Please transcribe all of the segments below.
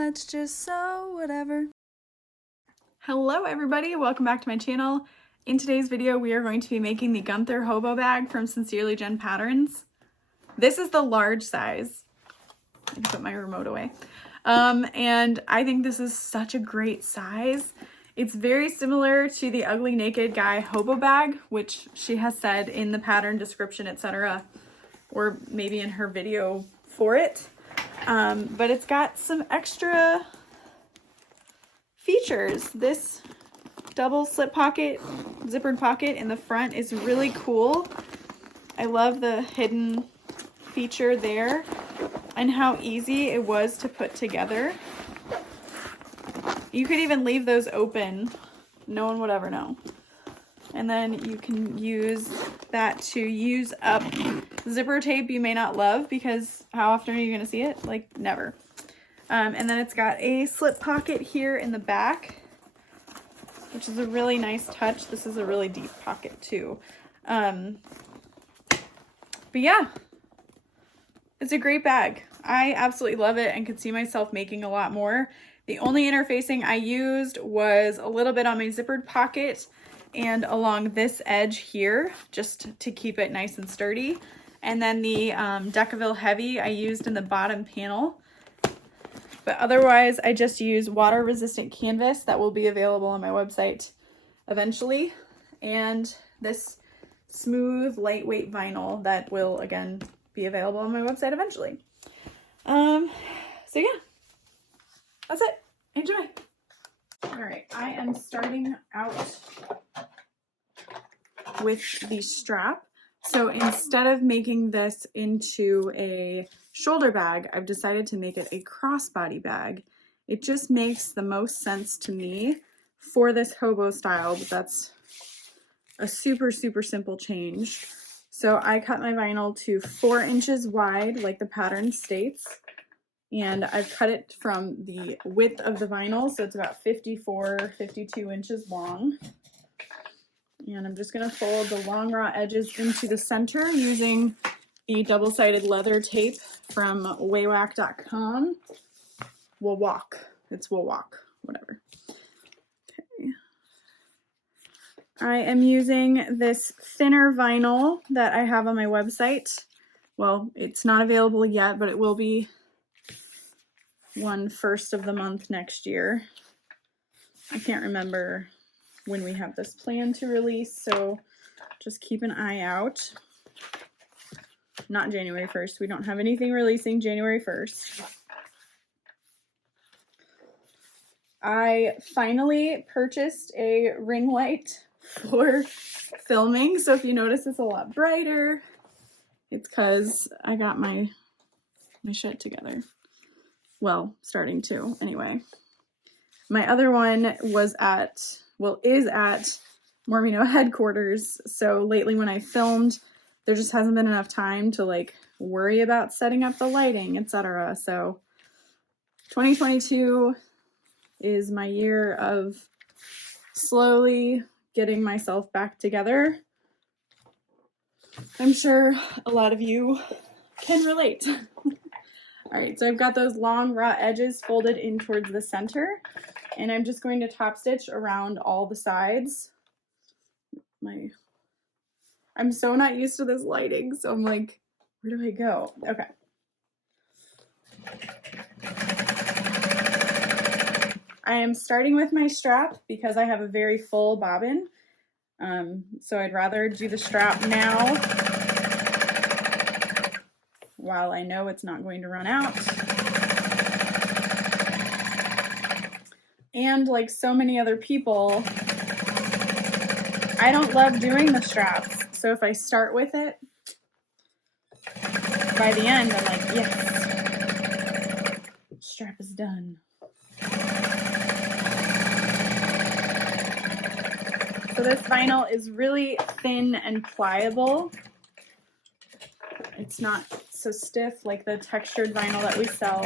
let's just sew whatever. Hello everybody, welcome back to my channel. In today's video we are going to be making the Gunther Hobo bag from Sincerely Jen Patterns. This is the large size. I can put my remote away. And I think this is such a great size. It's very similar to the Ugly Naked Guy Hobo bag, which she has said in the pattern description, etc., or maybe in her video for it. But it's got some extra features. This double slip pocket, zippered pocket in the front is really cool. I love the hidden feature there and how easy it was to put together. You could even leave those open. No one would ever know. And then you can use that to use up zipper tape you may not love, because how often are you going to see it? Like, never. And then it's got a slip pocket here in the back, which is a really nice touch. This is a really deep pocket too. But yeah, it's a great bag. I absolutely love it and could see myself making a lot more. The only interfacing I used was a little bit on my zippered pocket and along this edge here, just to keep it nice and sturdy. And then the Decaville Heavy I used in the bottom panel. But otherwise, I just use water-resistant canvas that will be available on my website eventually. And this smooth, lightweight vinyl that will, again, be available on my website eventually. So yeah, that's it. Enjoy. All right, I am starting out with the strap. So instead of making this into a shoulder bag, I've decided to make it a crossbody bag. It just makes the most sense to me for this hobo style, but that's a super, super simple change. So I cut my vinyl to 4 inches wide, like the pattern states. And I've cut it from the width of the vinyl, so it's about 54, 52 inches long. And I'm just gonna fold the long raw edges into the center using the double-sided leather tape from Wawak.com. Wawak, it's Wawak, whatever. Okay. I am using this thinner vinyl that I have on my website. Well, it's not available yet, but it will be one first of the month next year. I can't remember when we have this plan to release, so just keep an eye out. Not January 1st. We don't have anything releasing January 1st. I finally purchased a ring light for filming, so if you notice it's a lot brighter, it's because I got my shit together. Well, starting to, anyway. My other one was is at Mormino headquarters, so lately when I filmed, there just hasn't been enough time to like worry about setting up the lighting, etc. So 2022 is my year of slowly getting myself back together. I'm sure a lot of you can relate. All right, so I've got those long raw edges folded in towards the center, and I'm just going to top stitch around all the sides. I'm so not used to this lighting, so I'm like, where do I go? Okay. I am starting with my strap because I have a very full bobbin, so I'd rather do the strap now while I know it's not going to run out. And like so many other people, I don't love doing the straps. So if I start with it, by the end, I'm like, yes, strap is done. So this vinyl is really thin and pliable. It's not so stiff like the textured vinyl that we sell.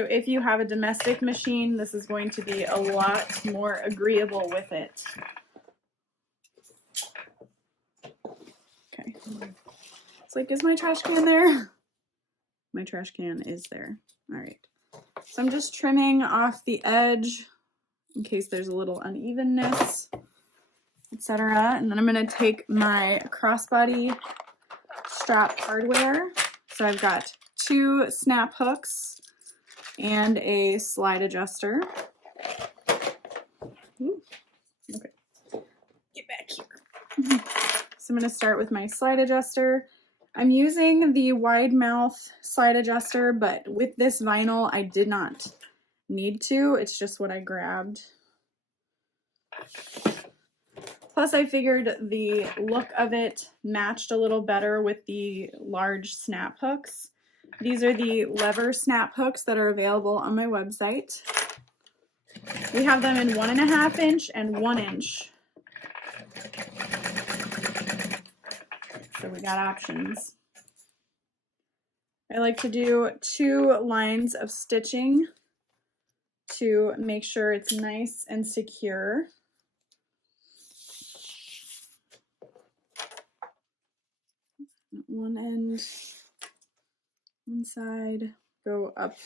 So if you have a domestic machine, this is going to be a lot more agreeable with it. Okay. It's like, is my trash can there? My trash can is there. All right. So I'm just trimming off the edge in case there's a little unevenness, etc. And then I'm going to take my crossbody strap hardware. So I've got 2 snap hooks and a slide adjuster. Ooh, okay, get back here. So I'm going to start with my slide adjuster. I'm using the wide mouth slide adjuster, but with this vinyl, I did not need to. It's just what I grabbed. Plus, I figured the look of it matched a little better with the large snap hooks. These are the lever snap hooks that are available on my website. We have them in 1.5 inch and 1 inch. So we got options. I like to do 2 lines of stitching to make sure it's nice and secure. One end, one side, go up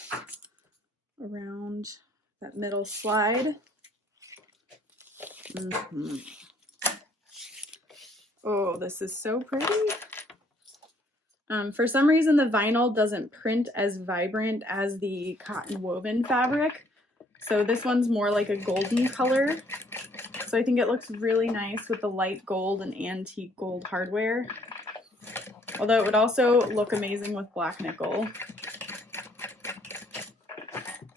around that middle slide. Oh, this is so pretty. For some reason, the vinyl doesn't print as vibrant as the cotton woven fabric. So this one's more like a golden color. So I think it looks really nice with the light gold and antique gold hardware. Although it would also look amazing with black nickel.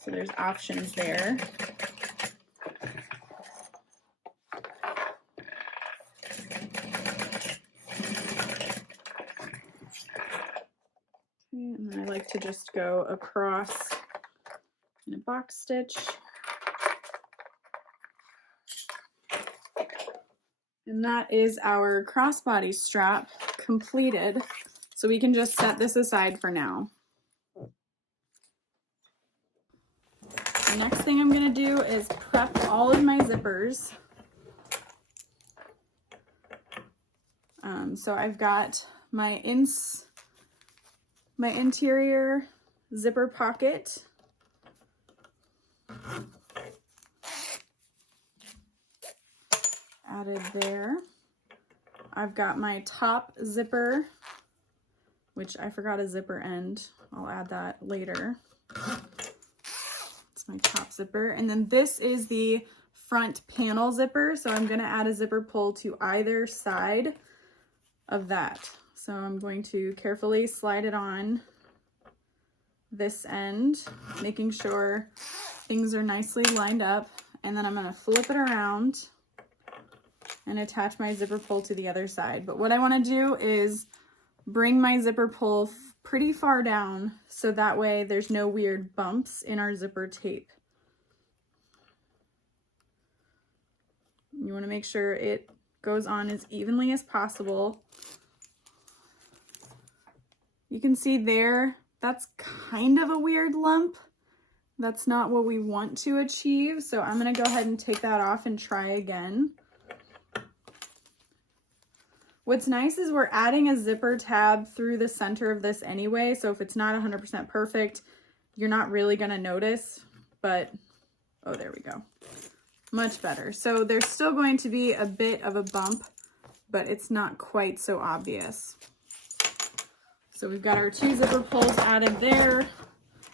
So there's options there. And then I like to just go across in a box stitch. And that is our crossbody strap completed. So we can just set this aside for now. The next thing I'm going to do is prep all of my zippers. So I've got my interior zipper pocket. Added there. I've got my top zipper, which I forgot a zipper end. I'll add that later. It's my top zipper. And then this is the front panel zipper. So I'm going to add a zipper pull to either side of that. So I'm going to carefully slide it on this end, making sure things are nicely lined up. And then I'm going to flip it around and attach my zipper pull to the other side. But what I want to do is bring my zipper pull pretty far down so that way there's no weird bumps in our zipper tape. You want to make sure it goes on as evenly as possible. You can see there, that's kind of a weird lump. That's not what we want to achieve. So I'm going to go ahead and take that off and try again. What's nice is we're adding a zipper tab through the center of this anyway. So if it's not 100% perfect, you're not really going to notice, but oh, there we go. Much better. So there's still going to be a bit of a bump, but it's not quite so obvious. So we've got our 2 zipper pulls added there,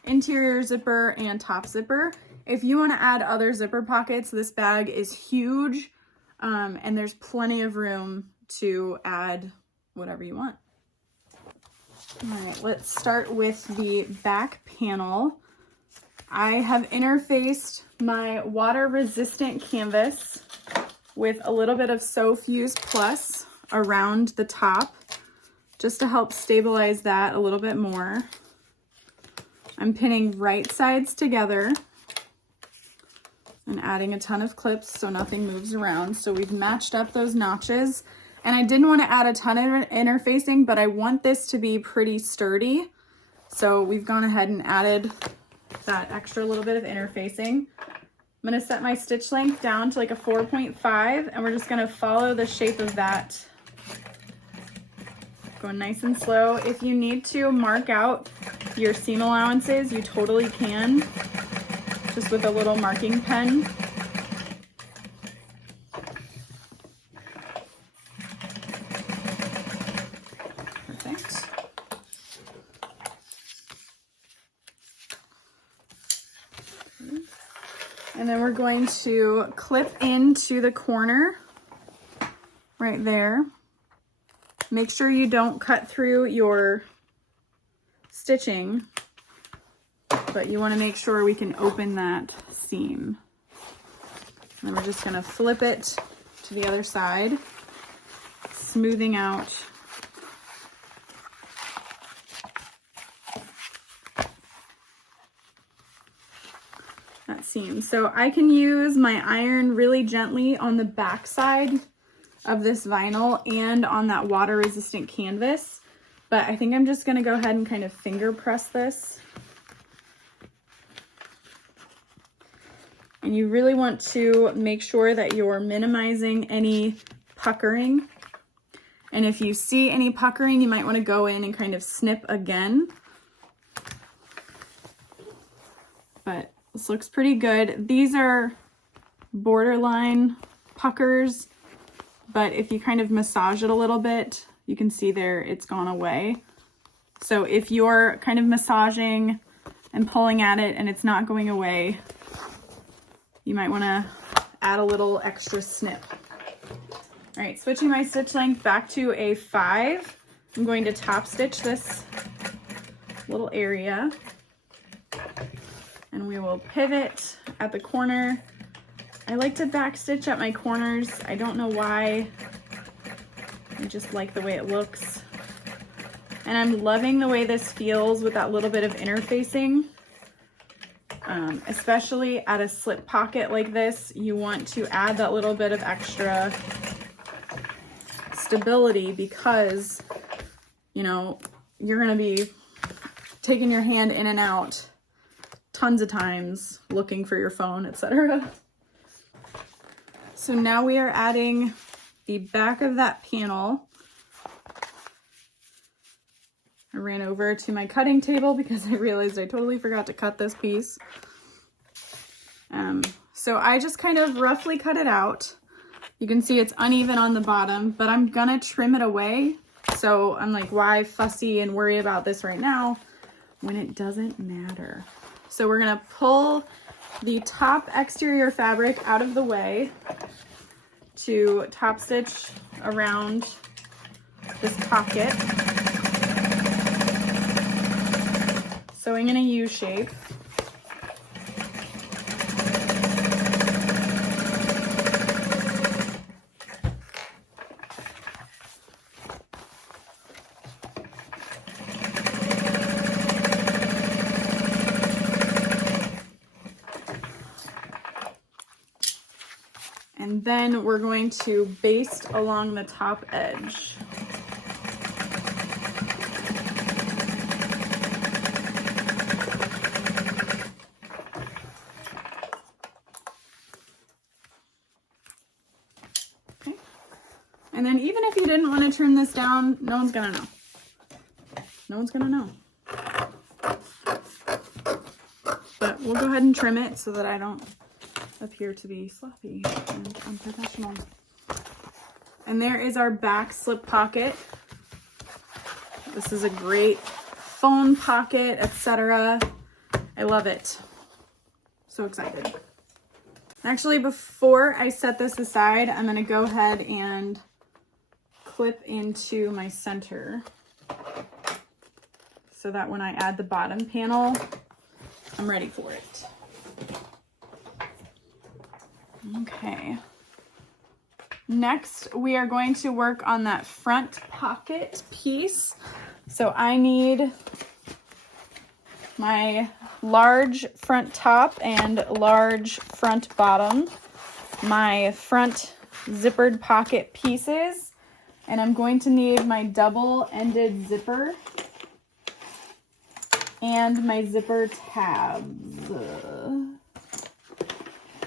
interior zipper and top zipper. If you want to add other zipper pockets, this bag is huge, and there's plenty of room to add whatever you want. All right, let's start with the back panel. I have interfaced my water resistant canvas with a little bit of So Fuse Plus around the top, just to help stabilize that a little bit more. I'm pinning right sides together and adding a ton of clips so nothing moves around. So we've matched up those notches. And I didn't want to add a ton of interfacing, but I want this to be pretty sturdy. So we've gone ahead and added that extra little bit of interfacing. I'm gonna set my stitch length down to like a 4.5, and we're just gonna follow the shape of that. Going nice and slow. If you need to mark out your seam allowances, you totally can, just with a little marking pen. Perfect. And then we're going to clip into the corner right there. Make sure you don't cut through your stitching, but you want to make sure we can open that seam. And then we're just going to flip it to the other side, smoothing out that seam. So I can use my iron really gently on the back side of this vinyl and on that water resistant canvas, but I think I'm just going to go ahead and kind of finger press this. And you really want to make sure that you're minimizing any puckering, and if you see any puckering, you might want to go in and kind of snip again. But this looks pretty good. These are borderline puckers, but if you kind of massage it a little bit, you can see there it's gone away. So if you're kind of massaging and pulling at it and it's not going away, you might want to add a little extra snip. All right, switching my stitch length back to a 5. I'm going to top stitch this little area, and we will pivot at the corner. I like to back stitch at my corners. I don't know why. I just like the way it looks. And I'm loving the way this feels with that little bit of interfacing. Especially at a slip pocket like this, you want to add that little bit of extra stability, because, you know, you're gonna be taking your hand in and out tons of times, looking for your phone, etc. So now we are adding the back of that panel. I ran over to my cutting table because I realized I totally forgot to cut this piece. So I just kind of roughly cut it out. You can see it's uneven on the bottom, but I'm gonna trim it away. So I'm like, why fussy and worry about this right now when it doesn't matter? So we're gonna pull the top exterior fabric out of the way to top stitch around this pocket. Sewing in a U shape. And then we're going to baste along the top edge. Okay. And then even if you didn't want to trim this down, no one's gonna know. No one's gonna know. But we'll go ahead and trim it so that I don't appear to be sloppy and unprofessional. And there is our back slip pocket. This is a great phone pocket, etc. I love it. So excited. Actually, before I set this aside, I'm going to go ahead and clip into my center so that when I add the bottom panel, I'm ready for it. Okay. Next, we are going to work on that front pocket piece. So I need my large front top and large front bottom, my front zippered pocket pieces, and I'm going to need my double-ended zipper and my zipper tabs.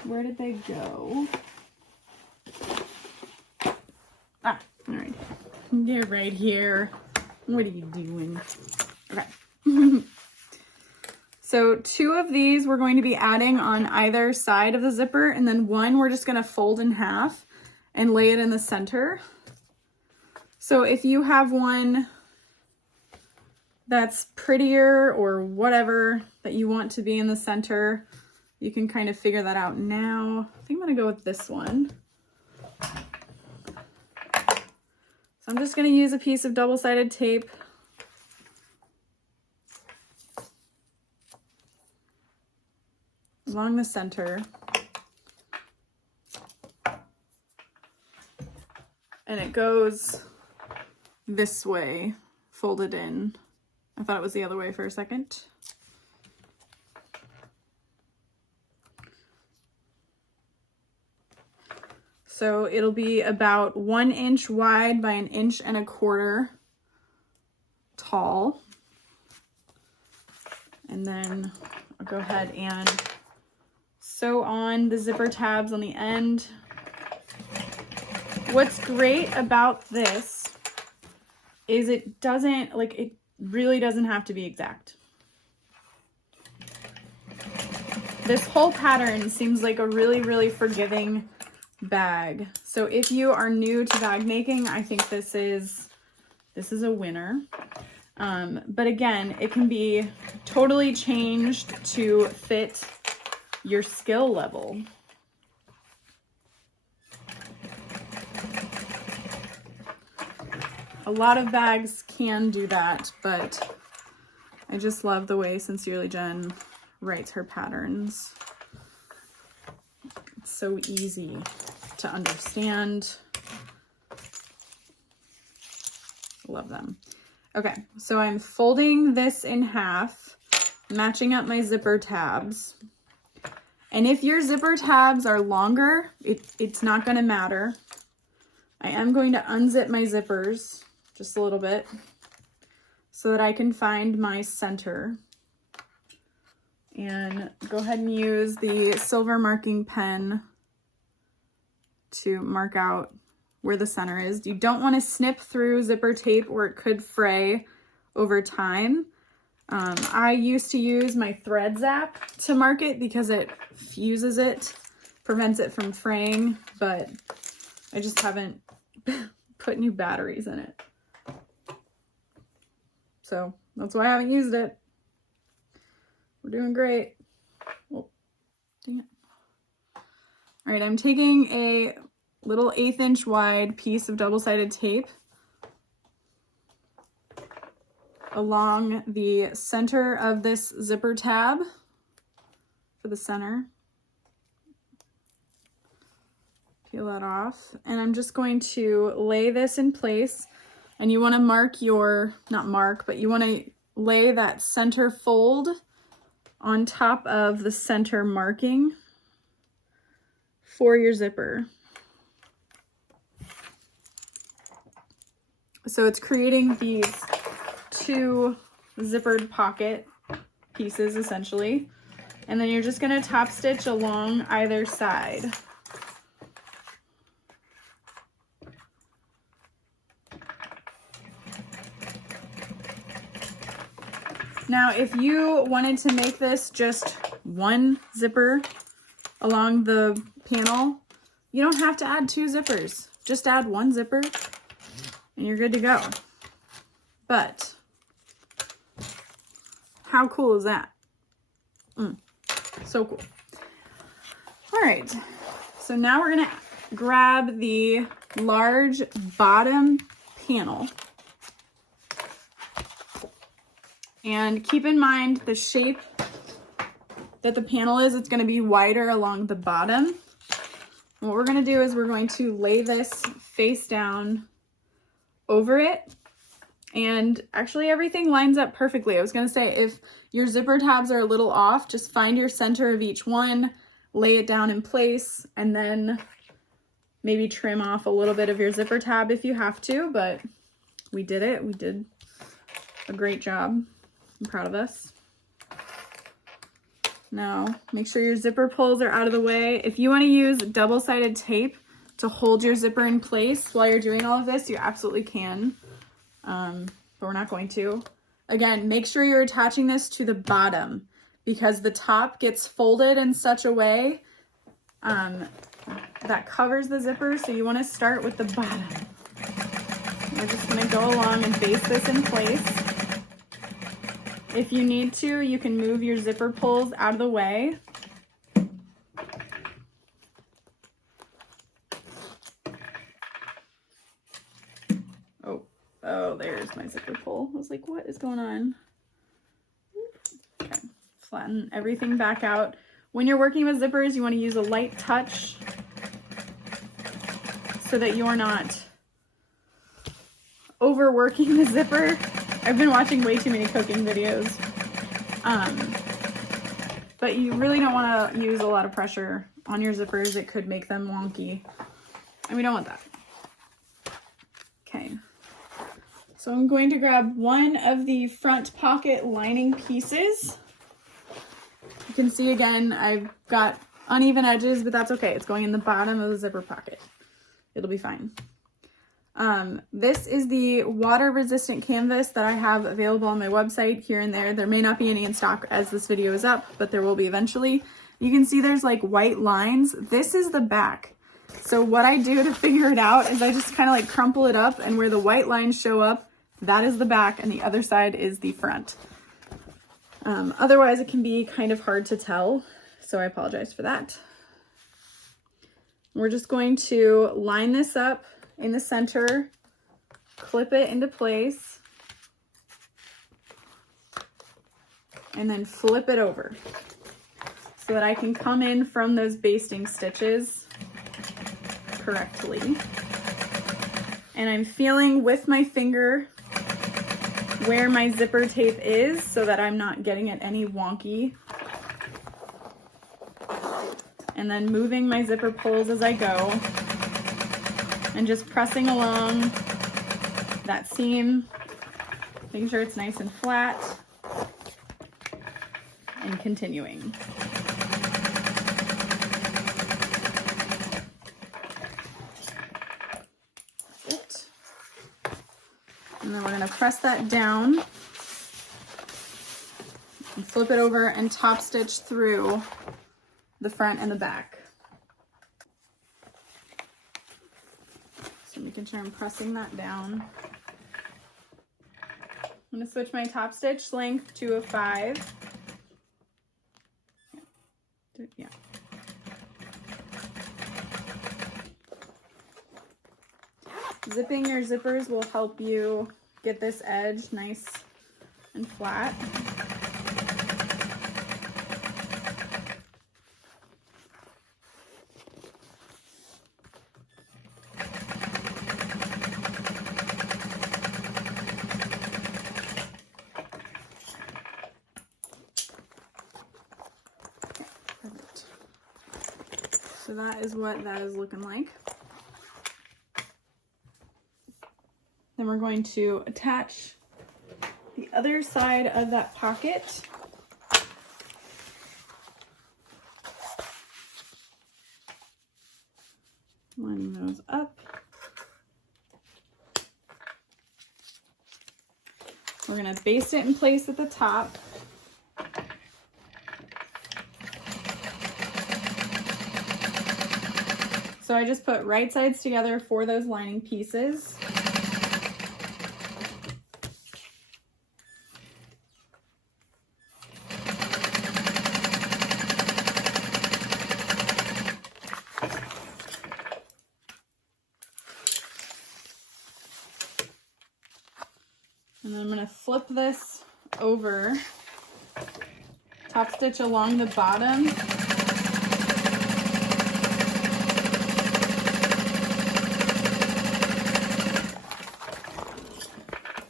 Where did they go? Ah, all right. They're right here. What are you doing? Okay. So 2 of these we're going to be adding on either side of the zipper, and then 1 we're just going to fold in half and lay it in the center. So if you have one that's prettier or whatever that you want to be in the center, you can kind of figure that out now. I think I'm going to go with this one. So I'm just going to use a piece of double-sided tape. Along the center. And it goes this way, folded in. I thought it was the other way for a second. So it'll be about 1 inch wide by 1.25 inches tall. And then I'll go ahead and sew on the zipper tabs on the end. What's great about this is it doesn't, like, it really doesn't have to be exact. This whole pattern seems like a really, really forgiving bag. So if you are new to bag making, I think this is a winner. But again, it can be totally changed to fit your skill level. A lot of bags can do that, but I just love the way Sincerely Jen writes her patterns. It's so easy to understand. Love them. Okay, so I'm folding this in half, matching up my zipper tabs. And if your zipper tabs are longer, it's not going to matter. I am going to unzip my zippers just a little bit so that I can find my center. And go ahead and use the silver marking pen to mark out where the center is. You don't want to snip through zipper tape or it could fray over time. I used to use my thread zap to mark it because it fuses it, prevents it from fraying, but I just haven't put new batteries in it. So that's why I haven't used it. We're doing great. Oh, dang it. All right, I'm taking a little 1/8 inch wide piece of double-sided tape along the center of this zipper tab for the center. Peel that off, and I'm just going to lay this in place. And you want to mark your, not mark, but you want to lay that center fold on top of the center marking for your zipper. So it's creating these 2 zippered pocket pieces essentially. And then you're just going to top stitch along either side. Now, if you wanted to make this just 1 zipper along the panel, you don't have to add 2 zippers. Just add 1 zipper and you're good to go. But how cool is that? So cool. All right, so now we're gonna grab the large bottom panel. And keep in mind the shape that the panel is, it's going to be wider along the bottom. And what we're going to do is we're going to lay this face down over it. And actually everything lines up perfectly. I was going to say if your zipper tabs are a little off, just find your center of each one, lay it down in place, and then maybe trim off a little bit of your zipper tab if you have to, but we did it. We did a great job. I'm proud of us. Now, make sure your zipper pulls are out of the way. If you want to use double-sided tape to hold your zipper in place while you're doing all of this, you absolutely can, but we're not going to. Again, make sure you're attaching this to the bottom because the top gets folded in such a way that covers the zipper, so you want to start with the bottom. We're just going to go along and base this in place. If you need to, you can move your zipper pulls out of the way. Oh, there's my zipper pull. I was like, what is going on? Okay, flatten everything back out. When you're working with zippers, you want to use a light touch so that you're not overworking the zipper. I've been watching way too many cooking videos. But you really don't want to use a lot of pressure on your zippers. It could make them wonky, and we don't want that. Okay. So I'm going to grab one of the front pocket lining pieces. You can see again, I've got uneven edges, but that's okay. It's going in the bottom of the zipper pocket. It'll be fine. This is the water resistant canvas that I have available on my website here and there. There may not be any in stock as this video is up, but there will be eventually. You can see there's like white lines. This is the back. So what I do to figure it out is I just kind of like crumple it up, and where the white lines show up, that is the back and the other side is the front. Otherwise it can be kind of hard to tell, so I apologize for that. We're just going to line this up in the center, clip it into place, and then flip it over so that I can come in from those basting stitches correctly. And I'm feeling with my finger where my zipper tape is so that I'm not getting it any wonky. And then moving my zipper pulls as I go and just pressing along that seam, making sure it's nice and flat, and continuing. And then we're going to press that down and flip it over and top stitch through the front and the back. So making sure I'm pressing that down. I'm going to switch my top stitch length to a 5. Yeah. Zipping your zippers will help you get this edge nice and flat. Perfect. So that is what that is looking like. Then we're going to attach the other side of that pocket. Line those up. We're going to baste it in place at the top. So I just put right sides together for those lining pieces. And then I'm going to flip this over, top stitch along the bottom,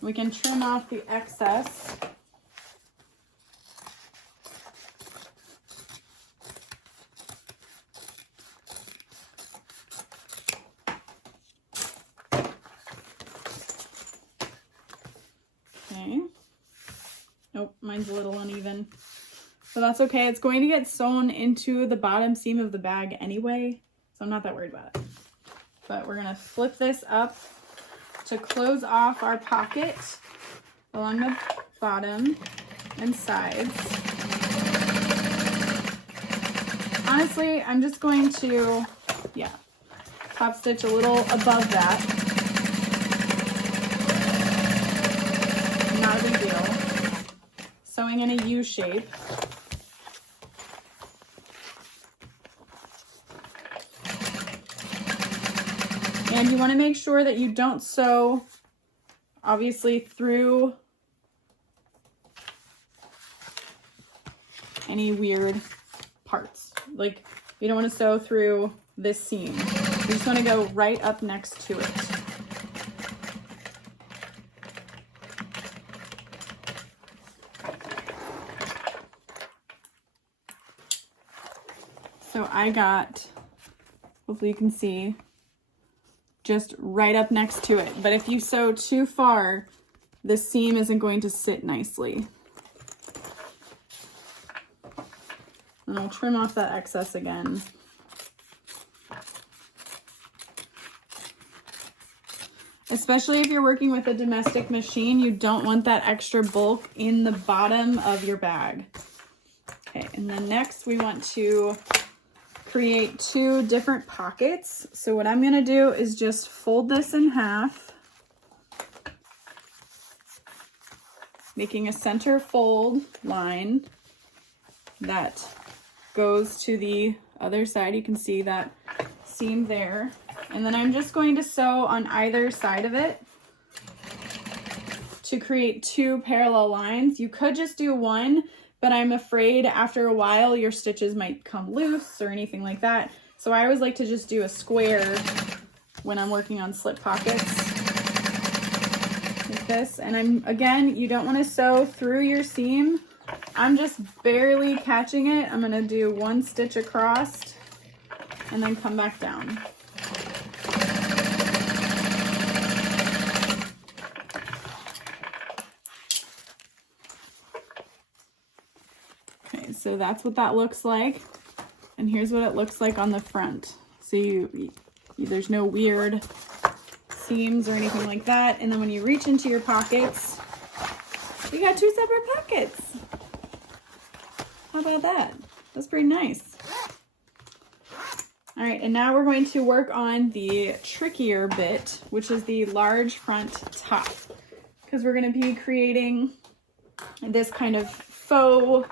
we can trim off the excess. Okay. Nope, mine's a little uneven. So that's okay. It's going to get sewn into the bottom seam of the bag anyway, so I'm not that worried about it. But we're gonna flip this up to close off our pocket along the bottom and sides. Honestly, I'm just going to, top stitch a little above that. Not a big deal. Sewing in a U shape. And you want to make sure that you don't sew, obviously, through any weird parts. Like, you don't want to sew through this seam. You just want to go right up next to it. So I got, hopefully you can see, just right up next to it. But if you sew too far, the seam isn't going to sit nicely. And I'll trim off that excess again. Especially if you're working with a domestic machine, you don't want that extra bulk in the bottom of your bag. Okay, and then next we want to create 2 different pockets. So what I'm gonna do is just fold this in half, making a center fold line that goes to the other side. You can see that seam there. And then I'm just going to sew on either side of it to create 2 parallel lines. You could just do one, but I'm afraid after a while your stitches might come loose or anything like that. So I always like to just do a square when I'm working on slip pockets like this. And again, you don't want to sew through your seam. I'm just barely catching it. I'm gonna do 1 stitch across and then come back down. Okay, so that's what that looks like. And here's what it looks like on the front. So there's no weird seams or anything like that. And then when you reach into your pockets, you got 2 separate pockets. How about that? That's pretty nice. All right, and now we're going to work on the trickier bit, which is the large front top, because we're going to be creating this kind of faux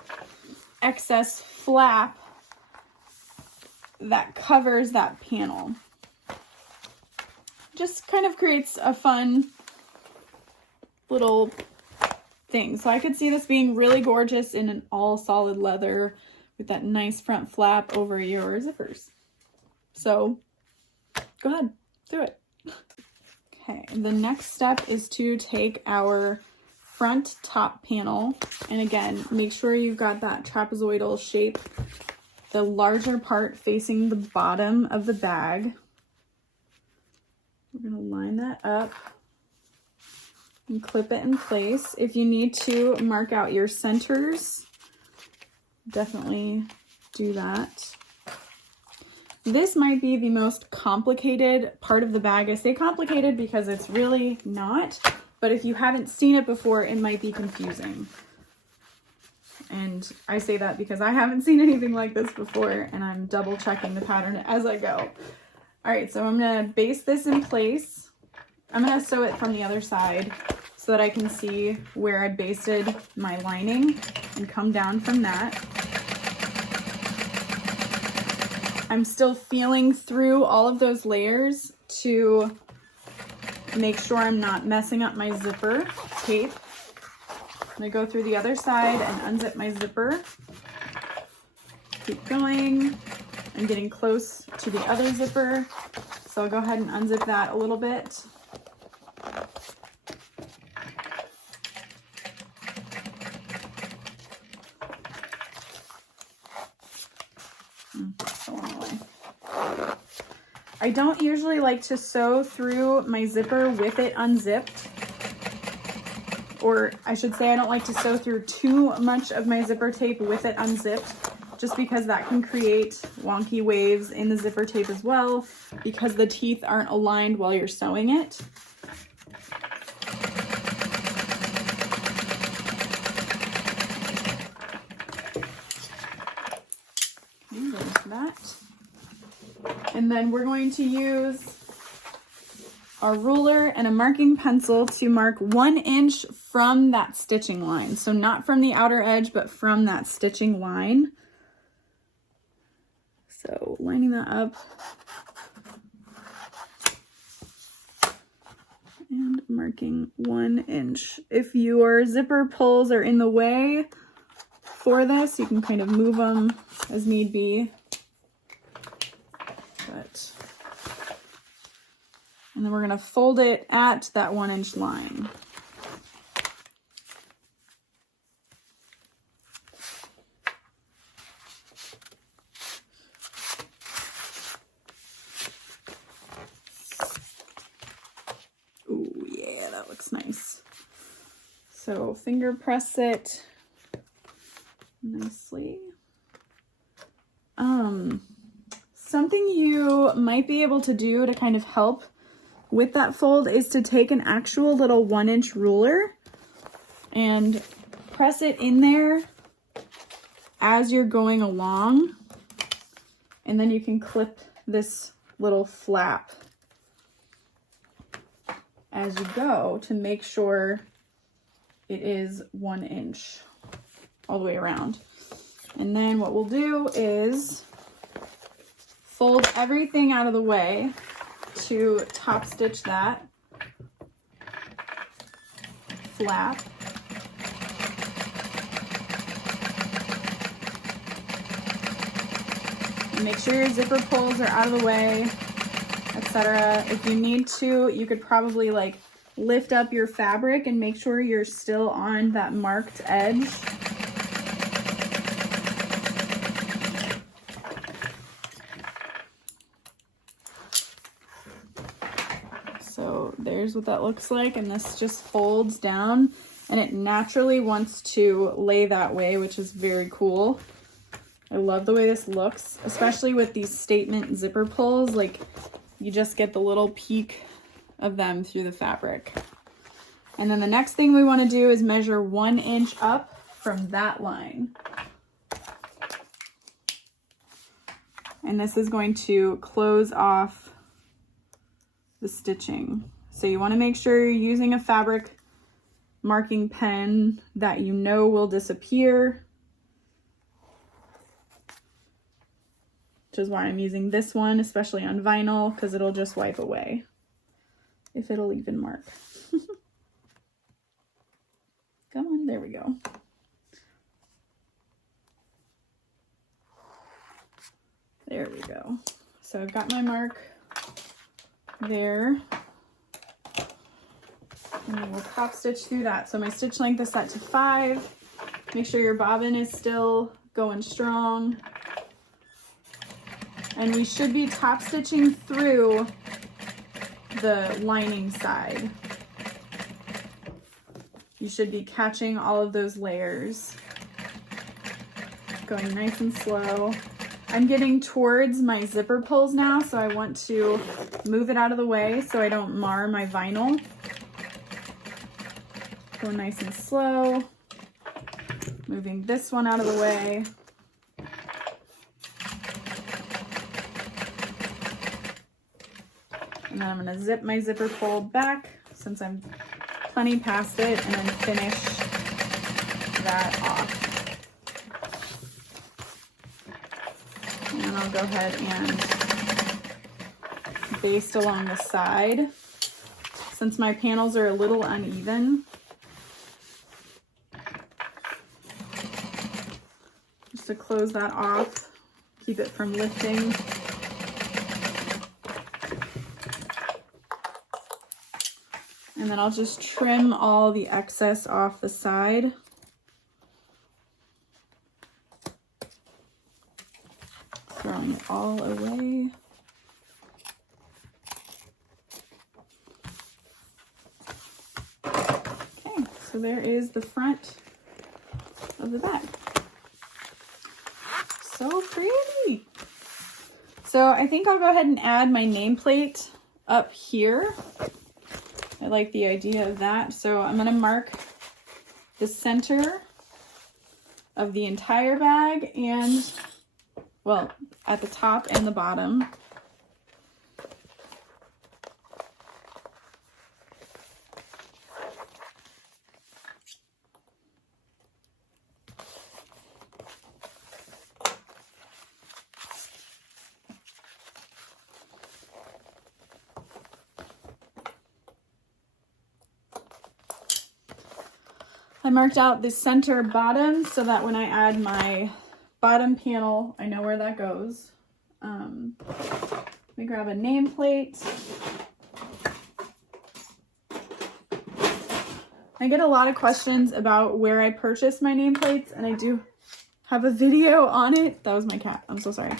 excess flap that covers that panel. Just kind of creates a fun little thing. So I could see this being really gorgeous in an all solid leather with that nice front flap over your zippers. So go ahead, do it. Okay, the next step is to take our front top panel, and again, make sure you've got that trapezoidal shape, the larger part facing the bottom of the bag. We're gonna line that up and clip it in place. If you need to mark out your centers, definitely do that. This might be the most complicated part of the bag. I say complicated because it's really not, but if you haven't seen it before, it might be confusing. And I say that because I haven't seen anything like this before, and I'm double checking the pattern as I go. All right, so I'm gonna base this in place. I'm gonna sew it from the other side so that I can see where I basted my lining and come down from that. I'm still feeling through all of those layers to make sure I'm not messing up my zipper tape. I'm gonna go through the other side and unzip my zipper. Keep going. I'm getting close to the other zipper, so I'll go ahead and unzip that a little bit. I don't usually like to sew through my zipper with it unzipped or I should say I don't like to sew through too much of my zipper tape with it unzipped, just because that can create wonky waves in the zipper tape as well, because the teeth aren't aligned while you're sewing it. Okay, there's that. And then we're going to use our ruler and a marking pencil to mark 1 inch from that stitching line. So not from the outer edge, but from that stitching line. So lining that up and marking 1 inch. If your zipper pulls are in the way for this, you can kind of move them as need be. And then we're going to fold it at that 1 inch line. Ooh, yeah, that looks nice. So finger press it nicely. Something you might be able to do to kind of help with that fold is to take an actual little 1 inch ruler and press it in there as you're going along, and then you can clip this little flap as you go to make sure it is 1 inch all the way around. And then what we'll do is fold everything out of the way to top stitch that flap. And make sure your zipper pulls are out of the way, etc. If you need to, you could probably like lift up your fabric and make sure you're still on that marked edge. So there's what that looks like, and this just folds down and it naturally wants to lay that way, which is very cool. I love the way this looks, especially with these statement zipper pulls. Like, you just get the little peek of them through the fabric. And then the next thing we want to do is measure 1 inch up from that line. And this is going to close off the stitching. So you want to make sure you're using a fabric marking pen that you know will disappear, which is why I'm using this one, especially on vinyl, because it'll just wipe away if it'll even mark. Come on, there we go. There we go. So I've got my mark there. And then we'll top stitch through that. So my stitch length is set to 5. Make sure your bobbin is still going strong. And we should be top stitching through the lining side. You should be catching all of those layers. Going nice and slow. I'm getting towards my zipper pulls now, so I want to move it out of the way so I don't mar my vinyl. Go nice and slow. Moving this one out of the way. And then I'm going to zip my zipper pull back since I'm plenty past it, and then finish that off. And I'll go ahead and baste along the side. Since my panels are a little uneven, just to close that off, keep it from lifting. And then I'll just trim all the excess off the side. Throwing it all away. Okay, so So there is the front of the bag. So pretty. So I think I'll go ahead and add my nameplate up here. I like the idea of that. So I'm going to mark the center of the entire bag and, well, at the top and the bottom. I marked out the center bottom so that when I add my bottom panel, I know where that goes. Let me grab a nameplate. I get a lot of questions about where I purchase my nameplates, and I do have a video on it. That was my cat. I'm so sorry.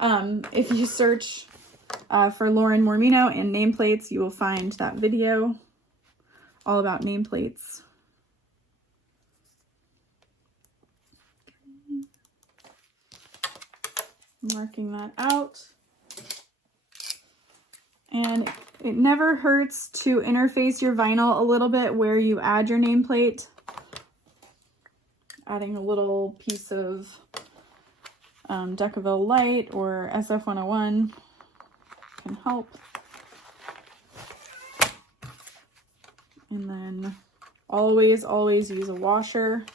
If you search for Lauren Mormino and nameplates, you will find that video all about nameplates. Marking that out. And it never hurts to interface your vinyl a little bit where you add your nameplate. Adding a little piece of Decaville Light or SF101 can help. And then always use a washer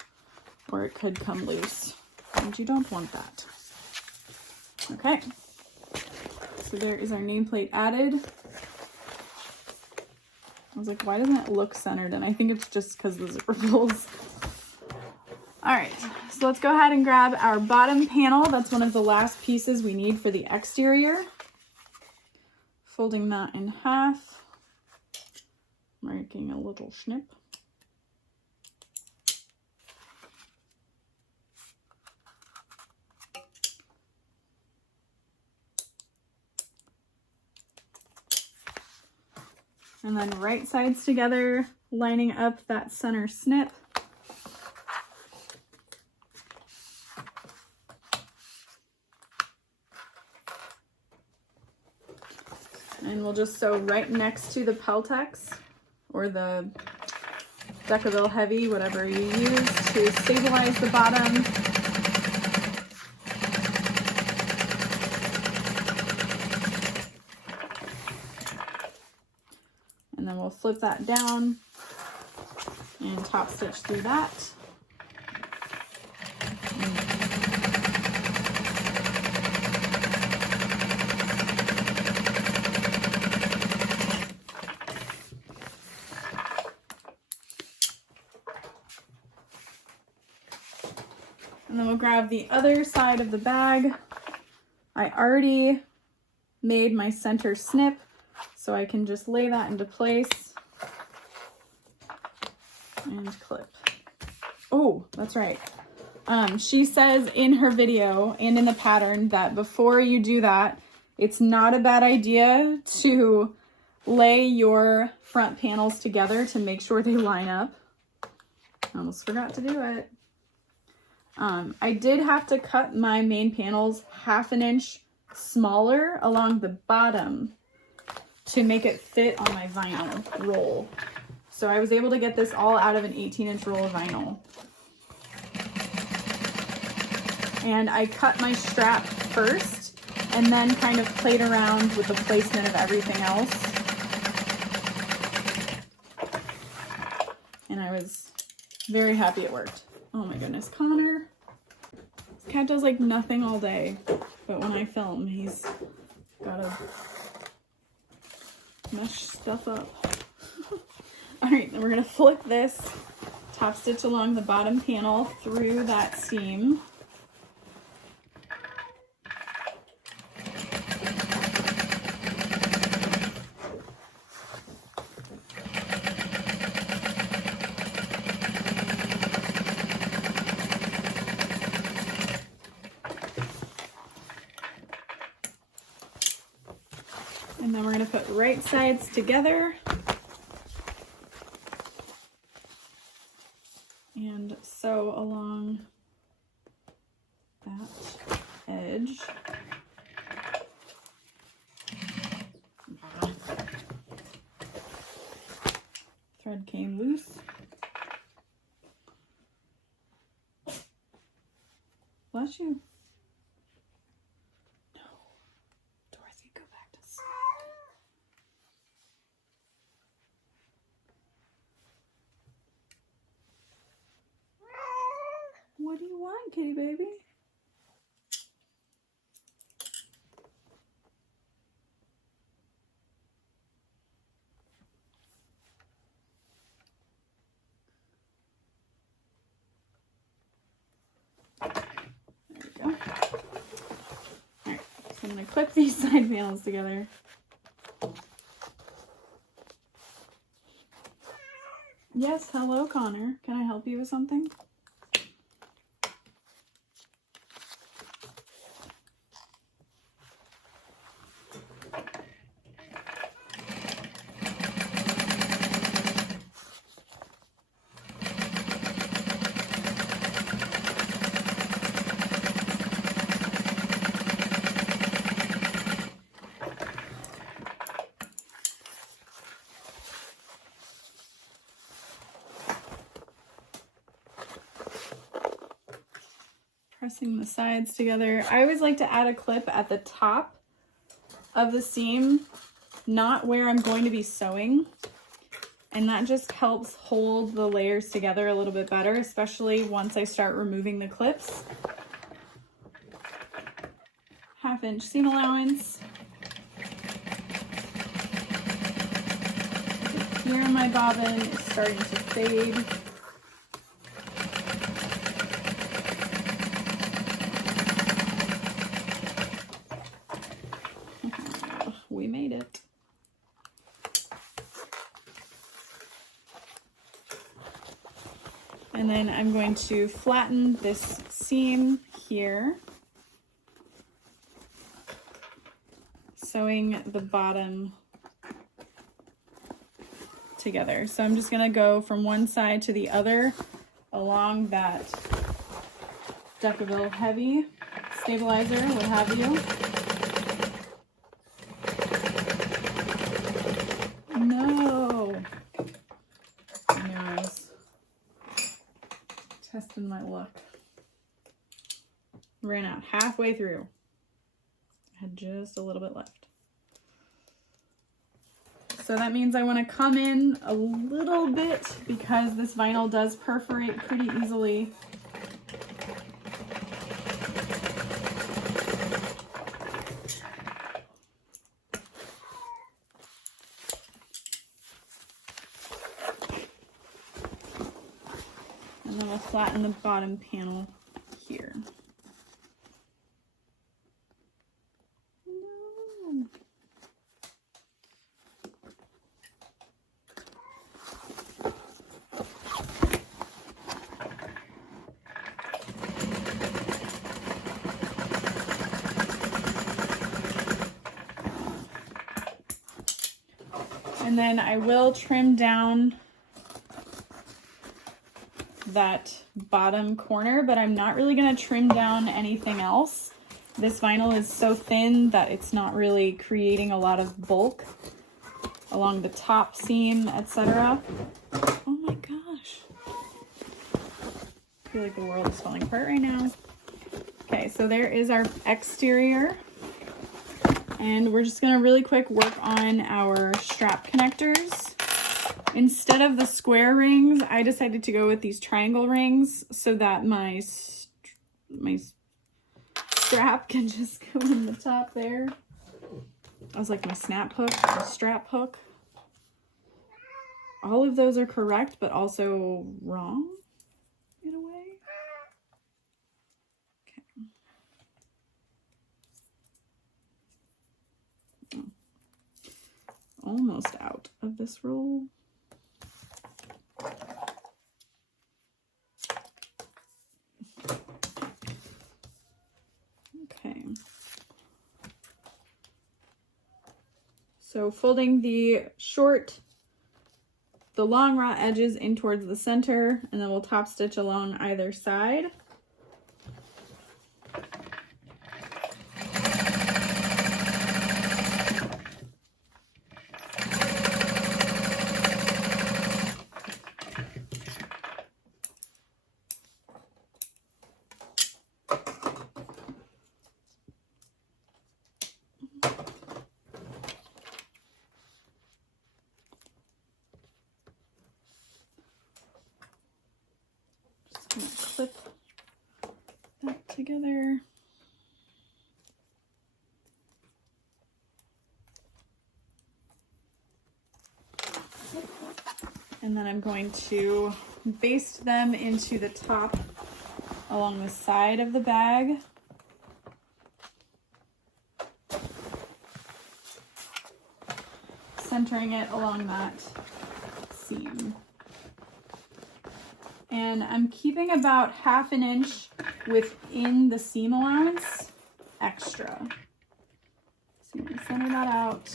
or it could come loose. And you don't want that. Okay, so there is our nameplate added. I was like, why doesn't it look centered? And I think it's just because the zipper pulls. All right, so let's go ahead and grab our bottom panel. That's one of the last pieces we need for the exterior. Folding that in half, making a little snip. And then right sides together, lining up that center snip. And we'll just sew right next to the Peltex or the Decaville Heavy, whatever you use to stabilize the bottom. And then we'll flip that down and top stitch through that. And then we'll grab the other side of the bag. I already made my center snip, so I can just lay that into place and clip. Oh, that's right. She says in her video and in the pattern that before you do that, it's not a bad idea to lay your front panels together to make sure they line up. I almost forgot to do it. I did have to cut my main panels 1/2 inch smaller along the bottom to make it fit on my vinyl roll. So I was able to get this all out of an 18-inch roll of vinyl. And I cut my strap first and then kind of played around with the placement of everything else. And I was very happy it worked. Oh my goodness, Connor. This cat does like nothing all day, but when I film, he's gotta mesh stuff up. All right, then we're gonna flip this top stitch along the bottom panel through that seam. And then we're going to put right sides together. and sew along that edge. Thread came loose. Bless you. No. Dorothy, go back to sleep. What do you want, kitty baby? I'm going to clip these side panels together. Yes, hello Connor. Can I help you with something? Pressing the sides together. I always like to add a clip at the top of the seam, not where I'm going to be sewing. And that just helps hold the layers together a little bit better, especially once I start removing the clips. 1/2 inch seam allowance. Here my bobbin is starting to fade. We made it. And then I'm going to flatten this seam here, sewing the bottom together. So I'm just going to go from one side to the other along that Decaville Heavy stabilizer, what have you. No! I knew I was testing my luck. Ran out halfway through. I had just a little bit left. So that means I want to come in a little bit because this vinyl does perforate pretty easily. And then we'll flatten the bottom panel here. No. And then I will trim down that bottom corner, but I'm not really going to trim down anything else. This vinyl is so thin that it's not really creating a lot of bulk along the top seam, etc. Oh my gosh. I feel like the world is falling apart right now. Okay, so there is our exterior. And we're just going to really quick work on our strap connectors. Instead of the square rings, I decided to go with these triangle rings so that my strap can just go in the top there. I was like my snap hook, my strap hook. All of those are correct, but also wrong in a way. Okay. Oh. Almost out of this roll. Okay. So folding the short the long raw edges in towards the center, and then we'll top stitch along either side. Clip that together. And then I'm going to baste them into the top along the side of the bag. Centering it along that seam. And I'm keeping about 1/2 inch within the seam allowance extra. So you can center that out.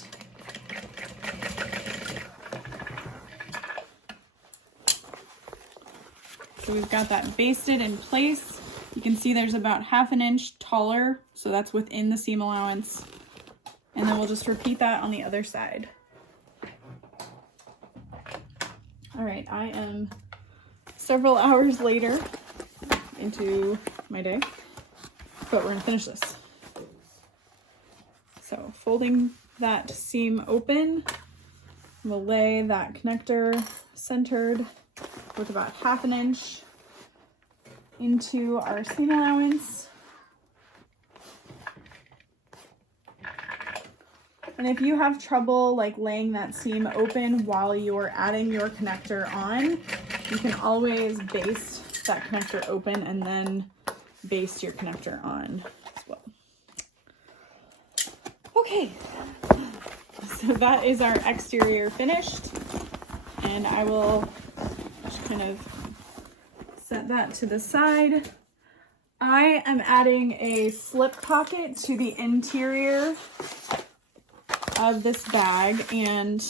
So we've got that basted in place. You can see there's about 1/2 inch taller, so that's within the seam allowance. And then we'll just repeat that on the other side. All right, I am several hours later into my day, but we're gonna finish this. So folding that seam open, we'll lay that connector centered with about 1/2 inch into our seam allowance. And if you have trouble like laying that seam open while you're adding your connector on, you can always baste that connector open and then baste your connector on as well. Okay, so that is our exterior finished, and I will just kind of set that to the side. I am adding a slip pocket to the interior of this bag, and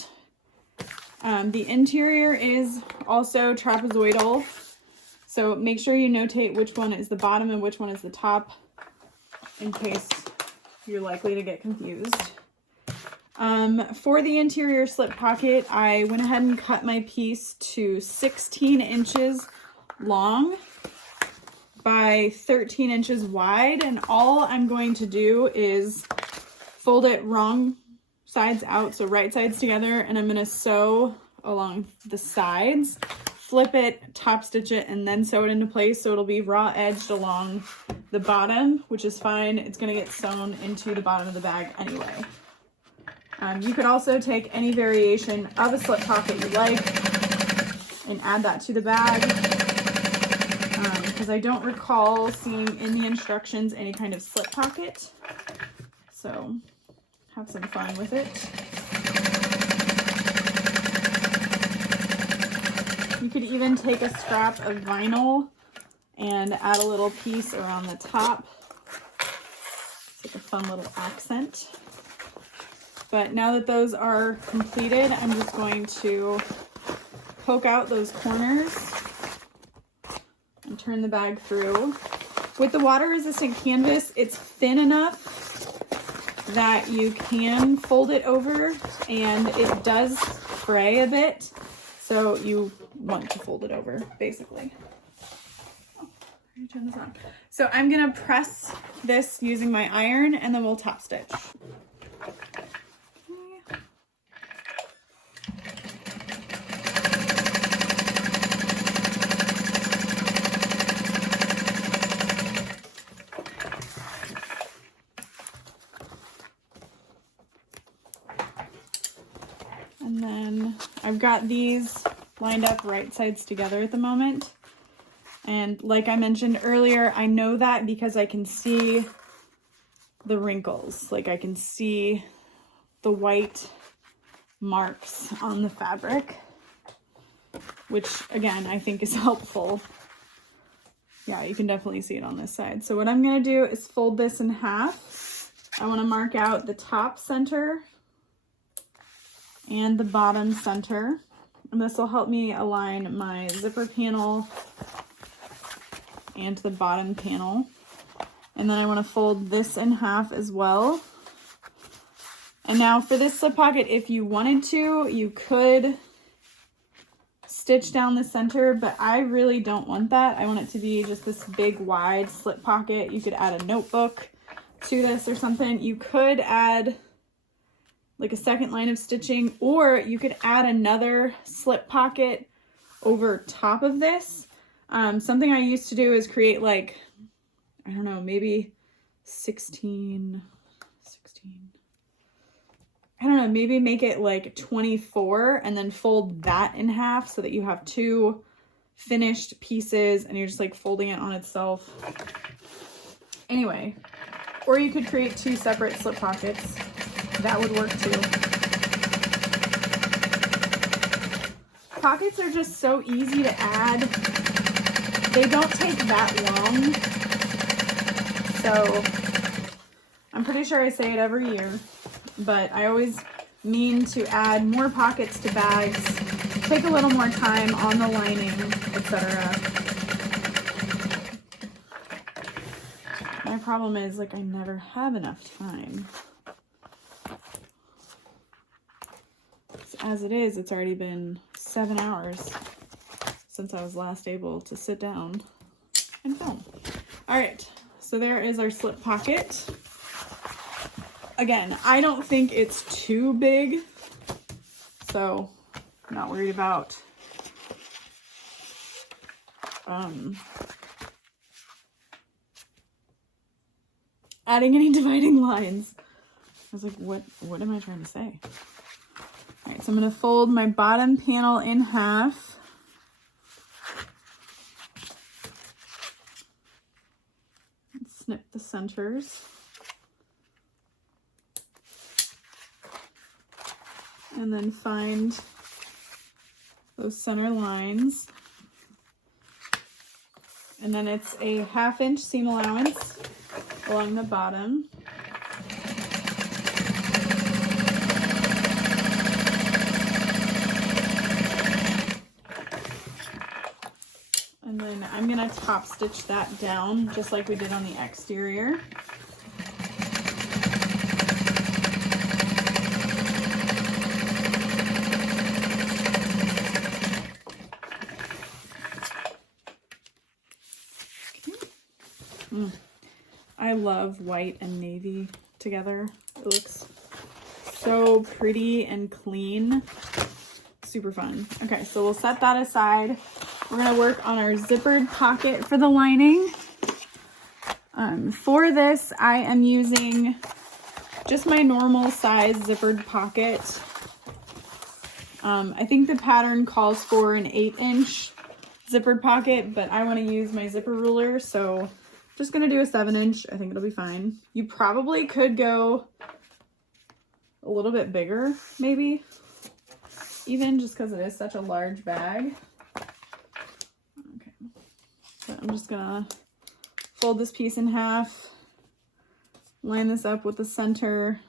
the interior is also trapezoidal, so make sure you notate which one is the bottom and which one is the top in case you're likely to get confused. For the interior slip pocket, I went ahead and cut my piece to 16 inches long by 13 inches wide, and all I'm going to do is fold it wrong sides out, so right sides together, and I'm going to sew along the sides, flip it, top stitch it, and then sew it into place, so it'll be raw edged along the bottom, which is fine. It's going to get sewn into the bottom of the bag anyway. You could also take any variation of a slip pocket you like and add that to the bag, because I don't recall seeing in the instructions any kind of slip pocket, so have some fun with it. You could even take a scrap of vinyl and add a little piece around the top. It's like a fun little accent. But now that those are completed, I'm just going to poke out those corners and turn the bag through. With the water-resistant canvas, it's thin enough that you can fold it over, and it does fray a bit, so you want to fold it over, basically. Oh, let me turn this on. So I'm gonna press this using my iron, and then we'll top stitch. And then I've got these lined up right sides together at the moment. And like I mentioned earlier, I know that because I can see the wrinkles. Like I can see the white marks on the fabric, which again, I think is helpful. Yeah, you can definitely see it on this side. So what I'm gonna do is fold this in half. I wanna mark out the top center and the bottom center, And this will help me align my zipper panel and the bottom panel. And then I want to fold this in half as well. And now for this slip pocket, if you wanted to, you could stitch down the center, but I really don't want that. I want it to be just this big wide slip pocket. You could add a notebook to this or something. You could add like a second line of stitching, or you could add another slip pocket over top of this. Something I used to do is create like, I don't know, maybe 16, I don't know, maybe make it like 24 and then fold that in half so that you have two finished pieces and you're just like folding it on itself. Anyway, or you could create two separate slip pockets. That would work too. Pockets are just so easy to add. They don't take that long. So I'm pretty sure I say it every year, but I always mean to add more pockets to bags, take a little more time on the lining, etc. My problem is, like, I never have enough time. As it is, it's already been 7 hours since I was last able to sit down and film. All right, so there is our slip pocket. Again, I don't think it's too big, so I'm not worried about adding any dividing lines. I was like, what am I trying to say? All right, so I'm going to fold my bottom panel in half. And snip the centers. And then find those center lines. And then it's a 1/2 inch seam allowance along the bottom. And then I'm going to top stitch that down just like we did on the exterior. I love white and navy together. It looks so pretty and clean. Super fun. Okay, so we'll set that aside. We're going to work on our zippered pocket for the lining. For this, I am using just my normal size zippered pocket. I think the pattern calls for an 8-inch zippered pocket, but I want to use my zipper ruler, so I'm just going to do a 7-inch. I think it'll be fine. You probably could go a little bit bigger, maybe, even just because it is such a large bag. Okay, so I'm just gonna fold this piece in half, line this up with the center,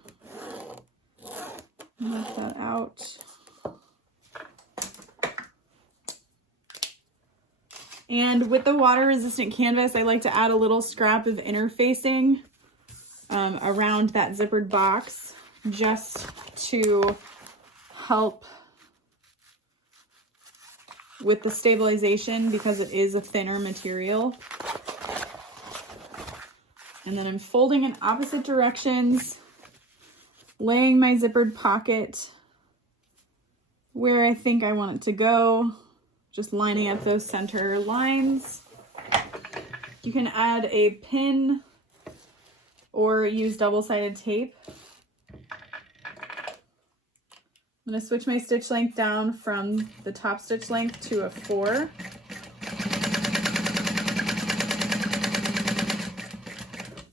knock that out. And with the water resistant canvas, I like to add a little scrap of interfacing around that zippered box just to help with the stabilization because it is a thinner material. And then I'm folding in opposite directions, laying my zippered pocket where I think I want it to go, just lining up those center lines. You can add a pin or use double-sided tape. I'm going to switch my stitch length down from the top stitch length to a 4.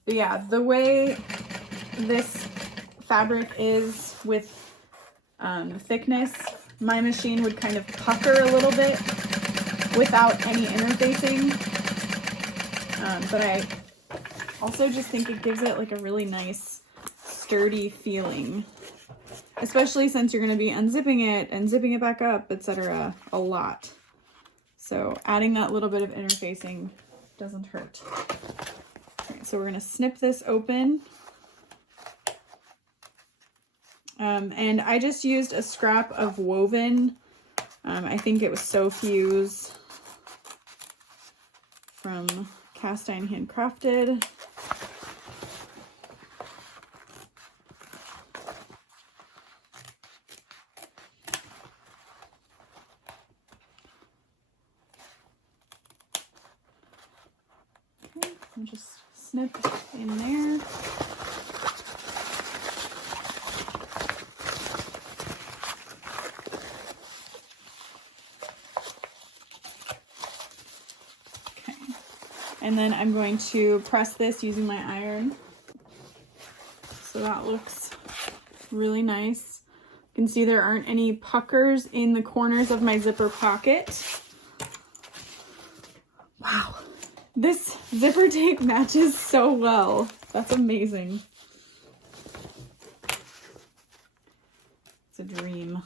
But yeah, the way this fabric is with thickness, my machine would kind of pucker a little bit without any interfacing. But I also just think it gives it like a really nice sturdy feeling. especially since you're going to be unzipping it and zipping it back up, etc. a lot. So adding that little bit of interfacing doesn't hurt. All right, so we're going to snip this open. And I just used a scrap of woven. I think it was So Fuse from Castine Handcrafted. Okay, I'll just snip in there. And then I'm going to press this using my iron. So that looks really nice. You can see there aren't any puckers in the corners of my zipper pocket. Wow, this zipper tape matches so well. That's amazing. It's a dream.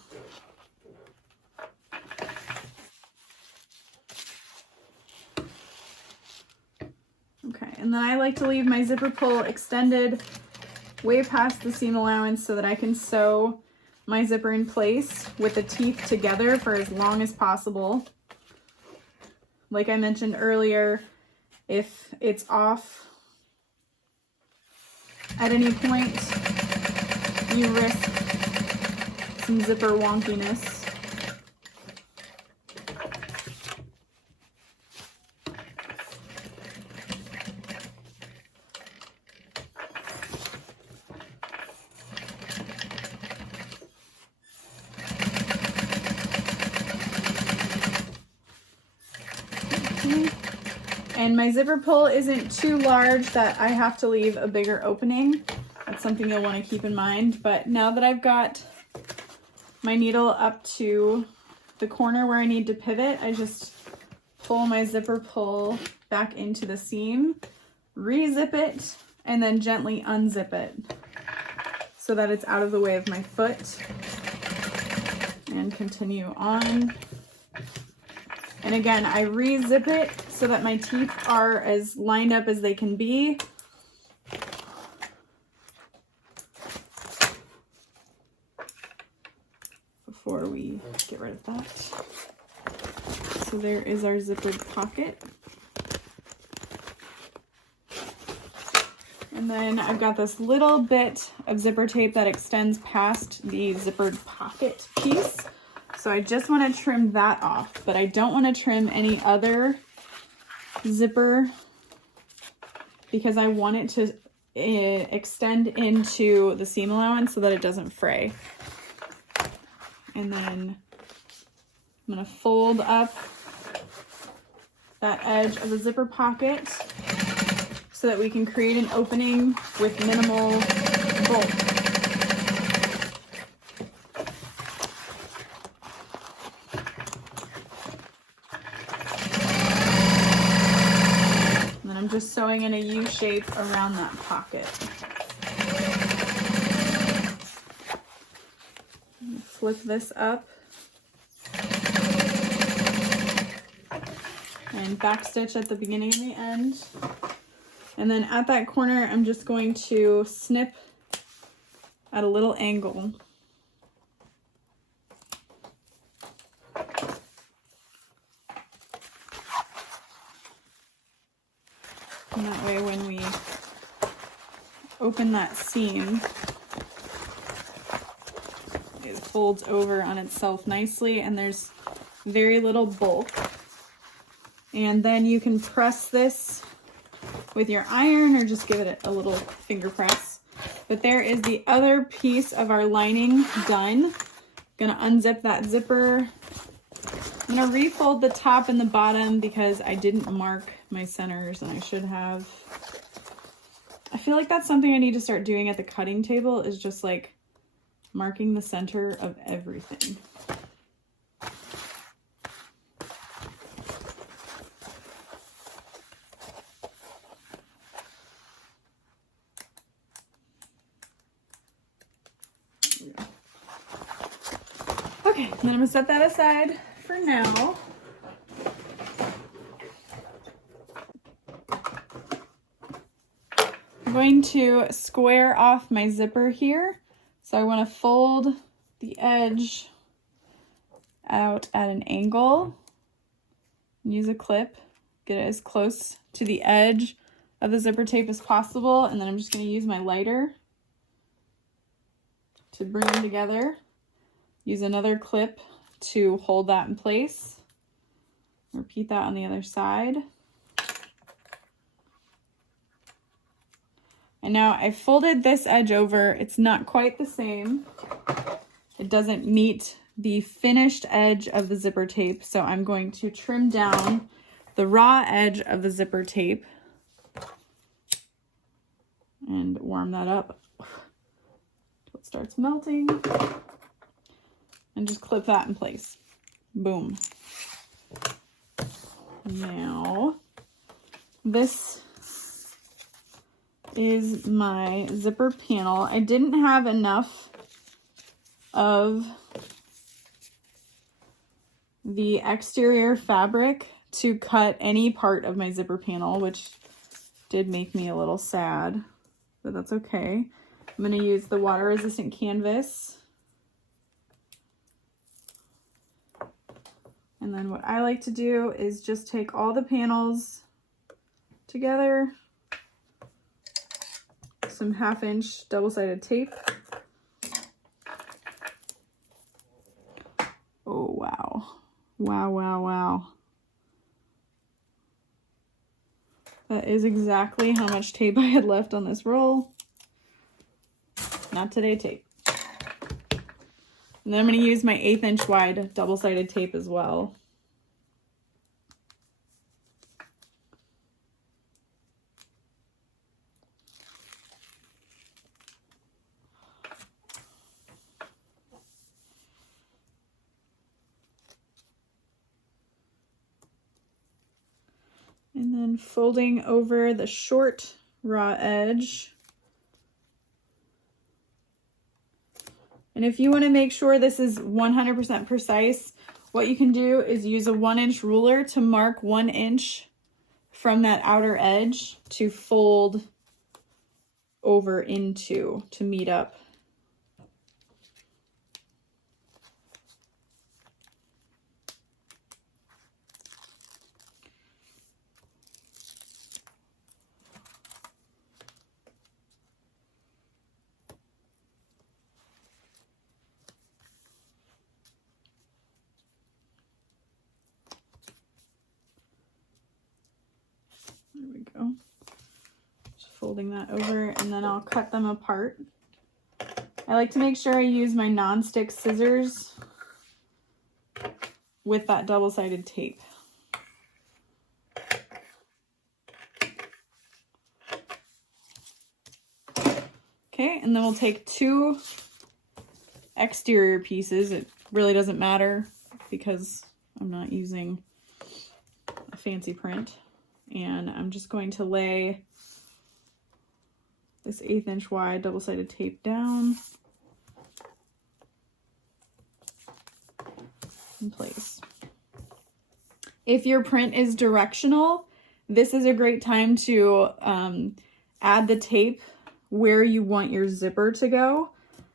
Okay, and then I like to leave my zipper pull extended way past the seam allowance so that I can sew my zipper in place with the teeth together for as long as possible. Like I mentioned earlier, if it's off at any point, you risk some zipper wonkiness. And my zipper pull isn't too large that I have to leave a bigger opening. That's something you'll want to keep in mind. But now that I've got my needle up to the corner where I need to pivot, I just pull my zipper pull back into the seam, re-zip it, and then gently unzip it so that it's out of the way of my foot. And continue on. And again, I re-zip it so that my teeth are as lined up as they can be. Before we get rid of that. So there is our zippered pocket. And then I've got this little bit of zipper tape that extends past the zippered pocket piece. So I just want to trim that off, but I don't want to trim any other zipper because I want it to extend into the seam allowance so that it doesn't fray. And then I'm going to fold up that edge of the zipper pocket so that we can create an opening with minimal bulk. I'm just sewing in a U shape around that pocket. Flip this up and backstitch at the beginning and the end. And then at that corner, I'm just going to snip at a little angle. And that way when we open that seam, it folds over on itself nicely and there's very little bulk. And then you can press this with your iron or just give it a little finger press. But there is the other piece of our lining done. Gonna unzip that zipper. I'm gonna refold the top and the bottom because I didn't mark my centers and I should have. I feel like that's something I need to start doing at the cutting table, is just like marking the center of everything. Okay, then I'm gonna set that aside for now. I'm going to square off my zipper here. So I want to fold the edge out at an angle. Use a clip, get it as close to the edge of the zipper tape as possible, and then I'm just going to use my lighter to bring them together. Use another clip to hold that in place. Repeat that on the other side. And now I folded this edge over. It's not quite the same. It doesn't meet the finished edge of the zipper tape, so I'm going to trim down the raw edge of the zipper tape and warm that up until it starts melting, and just clip that in place. Boom. Now, this is my zipper panel. I didn't have enough of the exterior fabric to cut any part of my zipper panel, which did make me a little sad, but that's okay. I'm going to use the water resistant canvas. And then what I like to do is just take all the panels together, some 1/2 inch double-sided tape. Oh, wow. Wow, wow, wow. That is exactly how much tape I had left on this roll. Not today tape. And then I'm going to use my 1/8 inch wide double-sided tape as well. And then folding over the short raw edge. And if you want to make sure this is 100% precise, what you can do is use a 1 inch ruler to mark 1 inch from that outer edge to fold over into to meet up. There we go. Just folding that over, and then I'll cut them apart. I like to make sure I use my non-stick scissors with that double-sided tape. Okay, and then we'll take 2 exterior pieces. It really doesn't matter because I'm not using a fancy print. And I'm just going to lay this 1/8 inch wide double-sided tape down in place. If your print is directional, this is a great time to add the tape where you want your zipper to go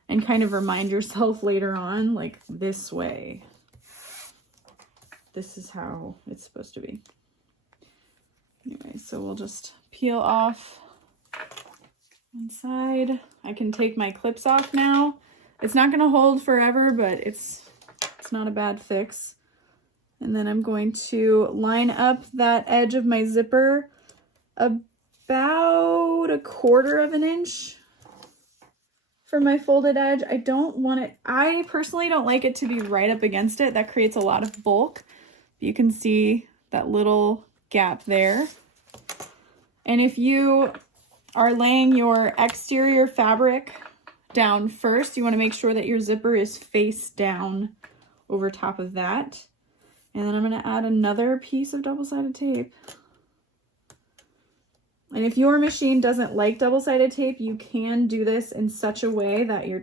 and kind of remind yourself later on, like this way. This is how it's supposed to be. Anyway, so we'll just peel off one side. I can take my clips off now. It's not going to hold forever, but it's not a bad fix. And then I'm going to line up that edge of my zipper about 1/4 inch for my folded edge. I personally don't like it to be right up against it. That creates a lot of bulk. You can see that little gap there. And if you are laying your exterior fabric down first, you want to make sure that your zipper is face down over top of that. And then I'm going to add another piece of double-sided tape. And if your machine doesn't like double-sided tape, you can do this in such a way that your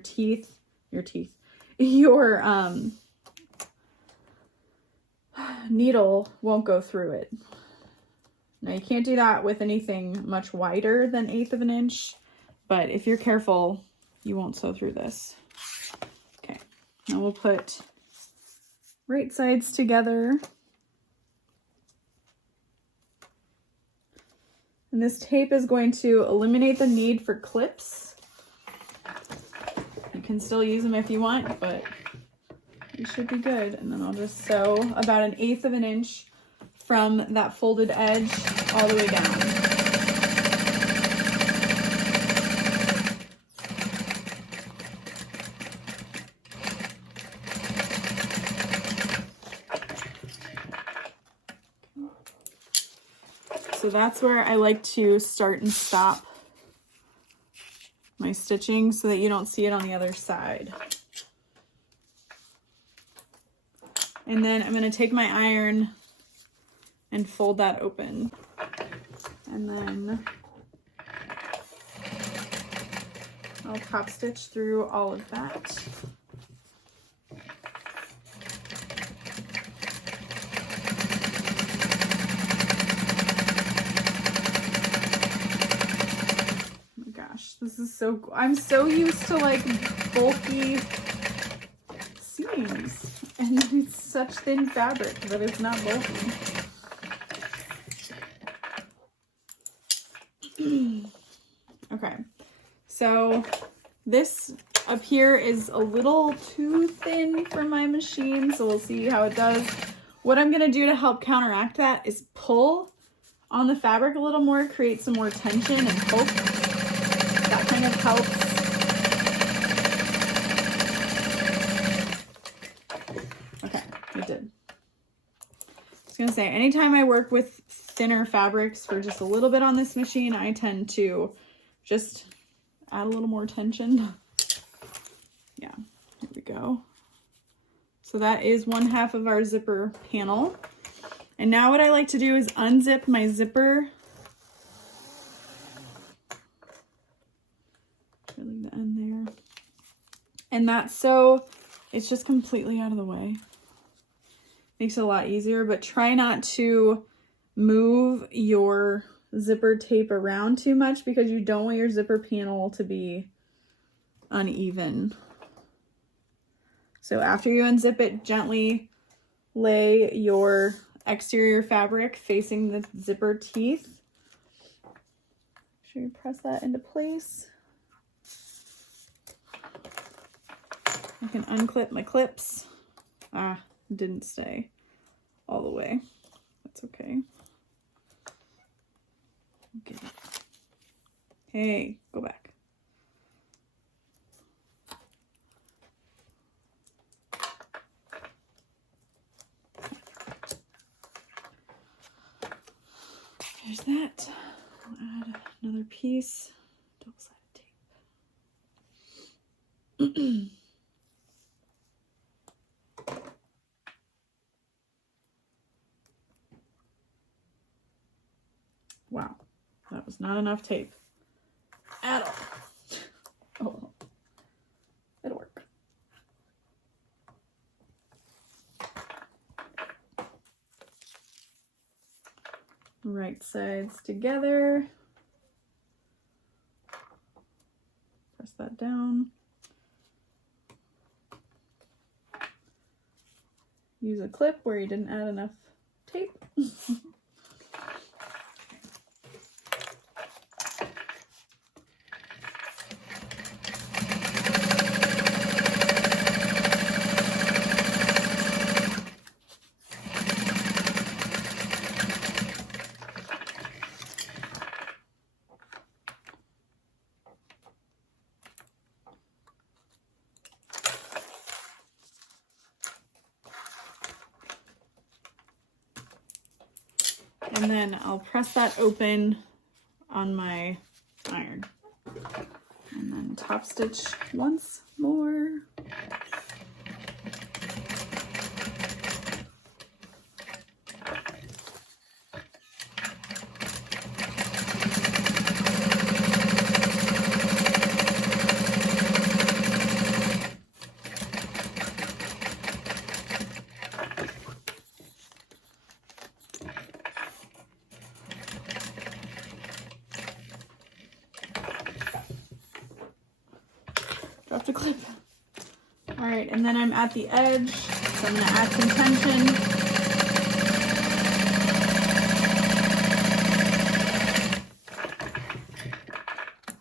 needle won't go through it. Now you can't do that with anything much wider than 1/8 of an inch, but if you're careful, you won't sew through this. Okay, now we'll put right sides together. And this tape is going to eliminate the need for clips. You can still use them if you want, but you should be good. And then I'll just sew about 1/8 of an inch from that folded edge all the way down. So that's where I like to start and stop my stitching so that you don't see it on the other side. And then I'm going to take my iron and fold that open. And then I'll top stitch through all of that. This is so cool. I'm so used to like bulky seams, and it's such thin fabric that it's not bulky. Okay, so this up here is a little too thin for my machine, so we'll see how it does. What I'm gonna do to help counteract that is pull on the fabric a little more, create some more tension and hope that kind of helps. Okay, it did. I was gonna say, anytime I work with thinner fabrics for just a little bit on this machine, I tend to just add a little more tension. Yeah, here we go. So that is 1/2 of our zipper panel. And now what I like to do is unzip my zipper. Leave the end there. And that's so it's just completely out of the way. Makes it a lot easier, but try not to move your zipper tape around too much because you don't want your zipper panel to be uneven. So after you unzip it, gently lay your exterior fabric facing the zipper teeth. Make sure you press that into place. I can unclip my clips. Ah, didn't stay all the way. That's okay. Okay. Hey, go back. There's that. I'll add another piece. Double-sided tape. Wow, that was not enough tape at all. Oh, it'll work. Right sides together. Press that down. Use a clip where you didn't add enough tape. And then I'll press that open on my iron. And then top stitch once more. off the clip. All right, and then I'm at the edge, so I'm gonna add some tension.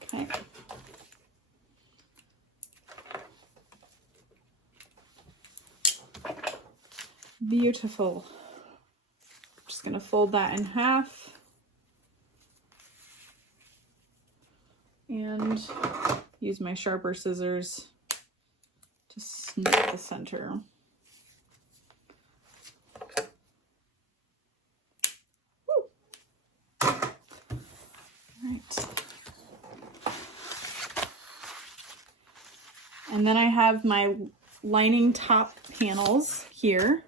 Okay. Beautiful. Just gonna fold that in half. And use my sharper scissors to snip the center. Woo. All right. And then I have my lining top panels here.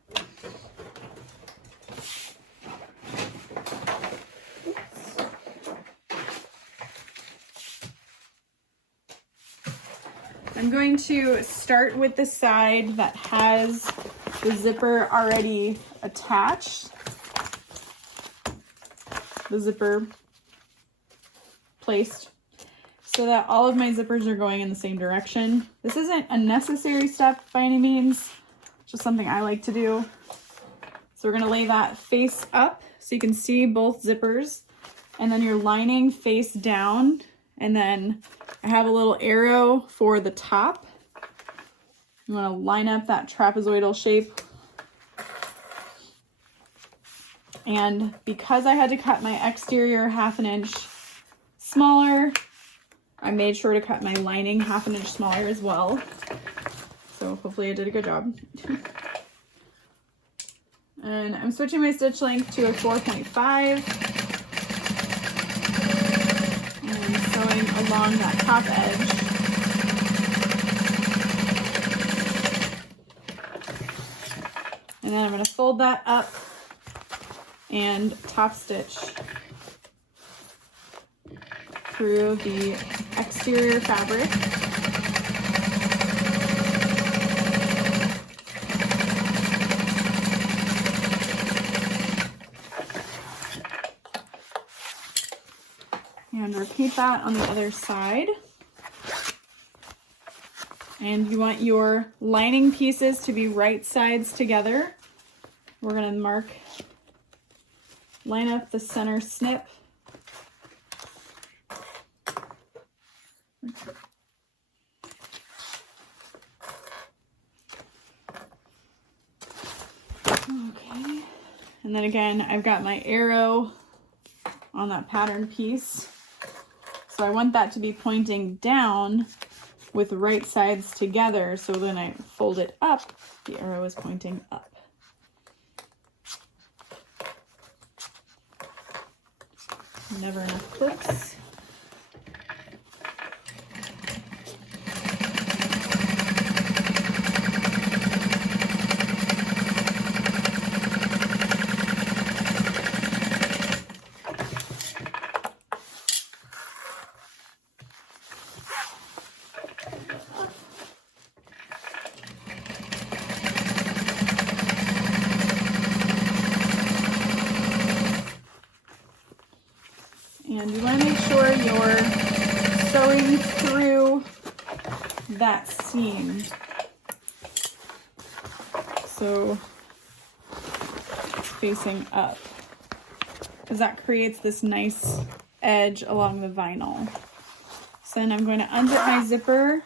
I'm going to start with the side that has the zipper already attached, the zipper placed, so that all of my zippers are going in the same direction. This isn't a necessary step by any means, just something I like to do. So we're going to lay that face up so you can see both zippers, and then your lining face down, and then I have a little arrow for the top. You want to line up that trapezoidal shape. And because I had to cut my exterior 1/2 inch smaller, I made sure to cut my lining 1/2 inch smaller as well. So hopefully I did a good job. And I'm switching my stitch length to a 4.5. Sewing along that top edge. And then I'm going to fold that up and top stitch through the exterior fabric. And repeat that on the other side. And you want your lining pieces to be right sides together. We're going to line up the center snip. Okay. And then again, I've got my arrow on that pattern piece. So I want that to be pointing down with the right sides together, so when I fold it up, the arrow is pointing up. Never enough clips. And you want to make sure you're sewing through that seam. So it's facing up, because that creates this nice edge along the vinyl. So then I'm going to unzip my zipper.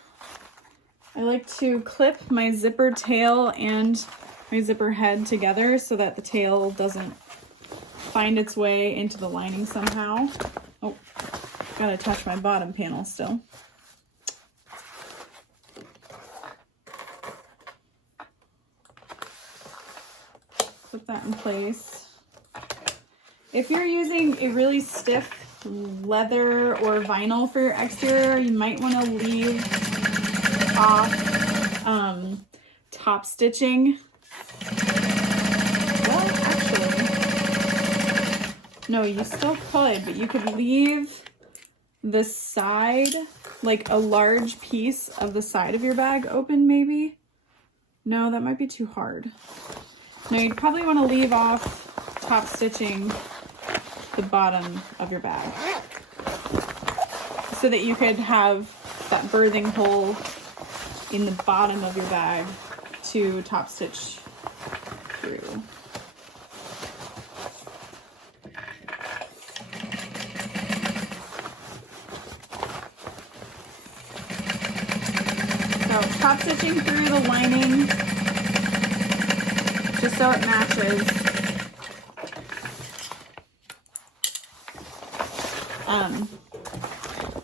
I like to clip my zipper tail and my zipper head together so that the tail doesn't find its way into the lining somehow. Oh, gotta touch my bottom panel still. Put that in place. If you're using a really stiff leather or vinyl for your exterior, you might want to leave off top stitching. Well, actually, no, you still could, but you could leave the side, like a large piece of the side of your bag open maybe. No, that might be too hard. No, you'd probably want to leave off top stitching the bottom of your bag so that you could have that birthing hole in the bottom of your bag to top stitch through. So top stitching through the lining just so it matches.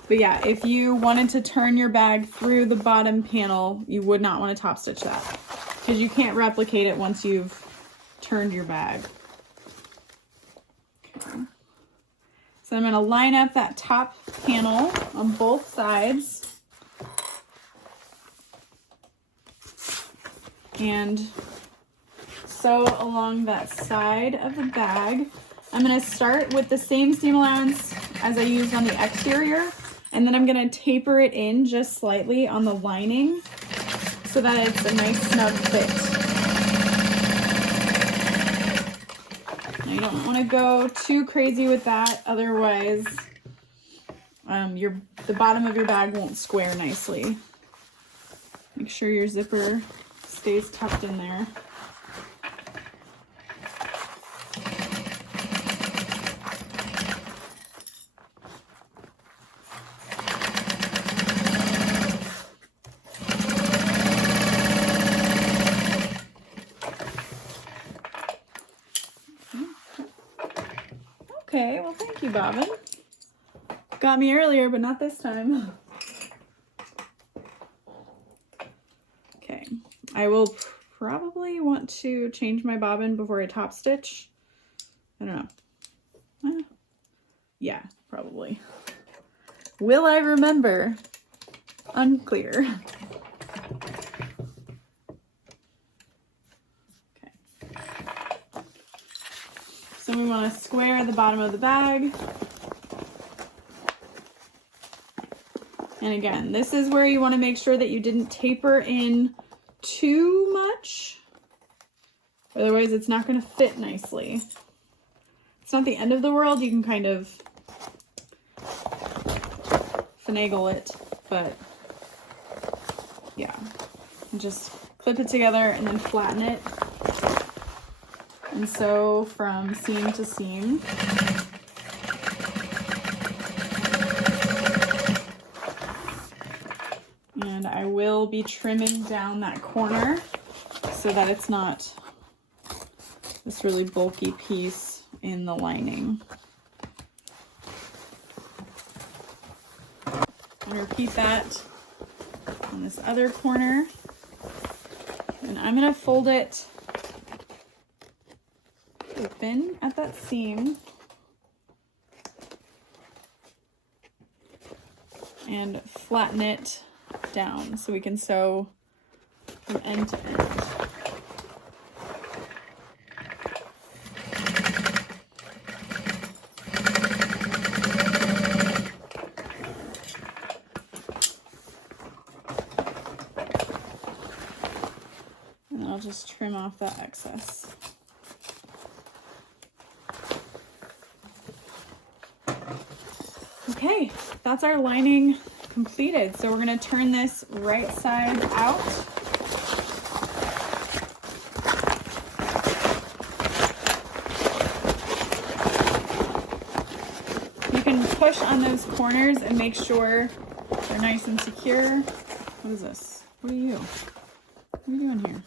But yeah, if you wanted to turn your bag through the bottom panel, you would not want to top stitch that because you can't replicate it once you've turned your bag. Okay. So I'm going to line up that top panel on both sides and sew along that side of the bag. I'm going to start with the same seam allowance as I used on the exterior, and then I'm going to taper it in just slightly on the lining so that it's a nice snug fit. Now you don't want to go too crazy with that, otherwise the bottom of your bag won't square nicely. Make sure your zipper stays tucked in there. Okay, well thank you, Bobbin. Got me earlier, but not this time. Okay, I will probably want to change my bobbin before I top stitch. I don't know. Yeah, probably. Will I remember? Unclear. So we want to square the bottom of the bag. And again, this is where you want to make sure that you didn't taper in too much. Otherwise, it's not going to fit nicely. It's not the end of the world. You can kind of finagle it, but yeah. Just clip it together and then flatten it. And sew from seam to seam. And I will be trimming down that corner so that it's not this really bulky piece in the lining. And repeat that on this other corner. And I'm going to fold it open at that seam and flatten it down so we can sew from end to end. And then I'll just trim off that excess. Okay, that's our lining completed. So we're going to turn this right side out. You can push on those corners and make sure they're nice and secure. What is this? What are you? What are you doing here?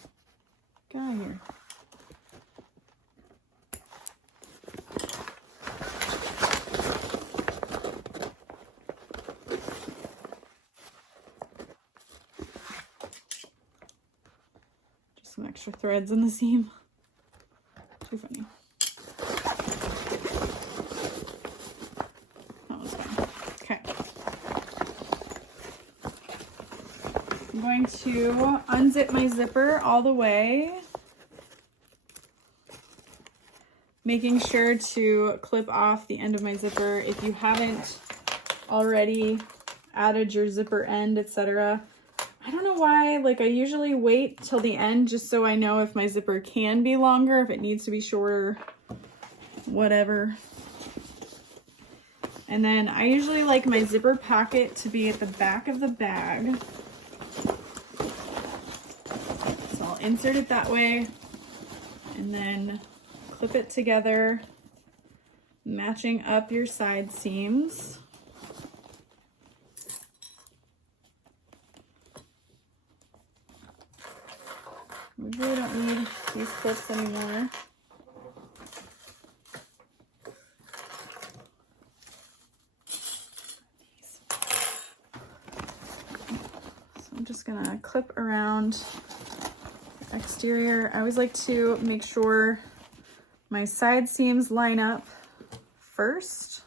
Get out of here. Some extra threads in the seam. Too funny. That was fine. Okay. I'm going to unzip my zipper all the way, making sure to clip off the end of my zipper. If you haven't already added your zipper end, etc., I don't know why, like I usually wait till the end just so I know if my zipper can be longer, if it needs to be shorter, whatever. And then I usually like my zipper pocket to be at the back of the bag. insert it that way and then clip it together, matching up your side seams. We really don't need these clips anymore. So I'm just gonna clip around the exterior. I always like to make sure my side seams line up first.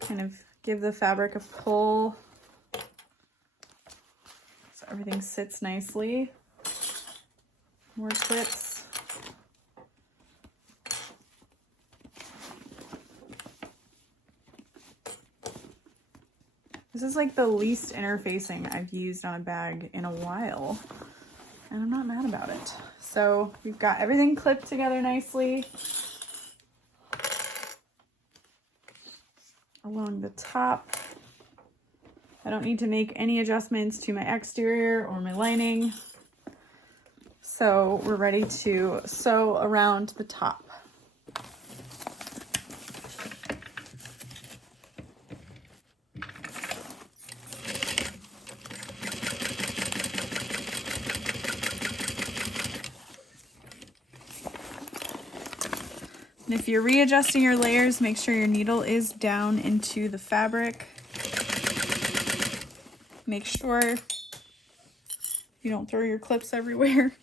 Kind of give the fabric a pull so everything sits nicely. More clips. This is like the least interfacing I've used on a bag in a while, and I'm not mad about it. So we've got everything clipped together nicely along the top. I don't need to make any adjustments to my exterior or my lining. So we're ready to sew around the top. And if you're readjusting your layers, make sure your needle is down into the fabric. Make sure you don't throw your clips everywhere.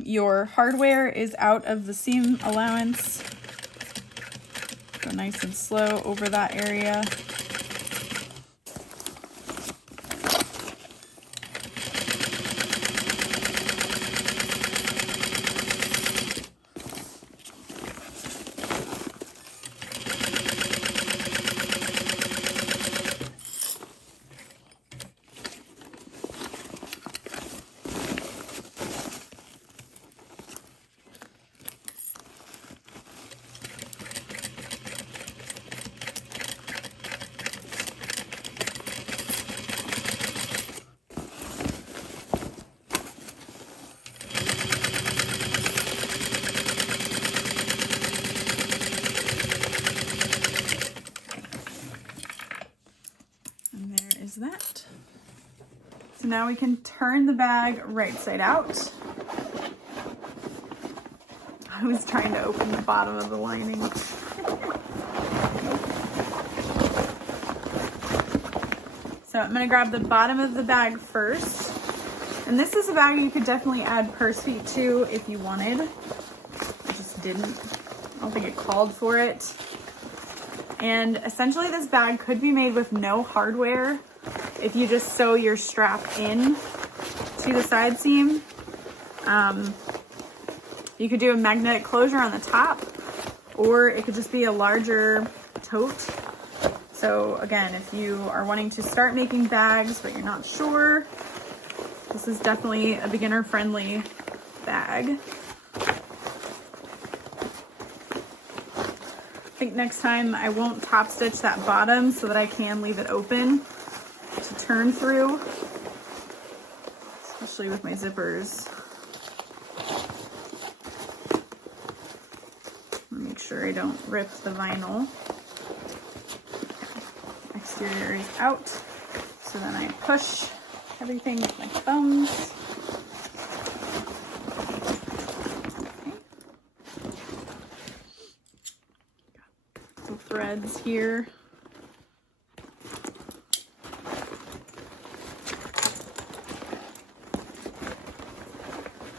Your hardware is out of the seam allowance. Go nice and slow over that area. That. So now we can turn the bag right side out. I was trying to open the bottom of the lining. So I'm going to grab the bottom of the bag first. And this is a bag you could definitely add purse feet to if you wanted. I just didn't. I don't think it called for it. And essentially this bag could be made with no hardware if you just sew your strap in to the side seam. You could do a magnetic closure on the top, or it could just be a larger tote. So again, if you are wanting to start making bags but you're not sure, this is definitely a beginner friendly bag. I think next time I won't top stitch that bottom so that I can leave it open to turn through, especially with my zippers. Make sure I don't rip the vinyl. Okay. Exterior is out, so then I push everything with my thumbs. Okay. Some threads here.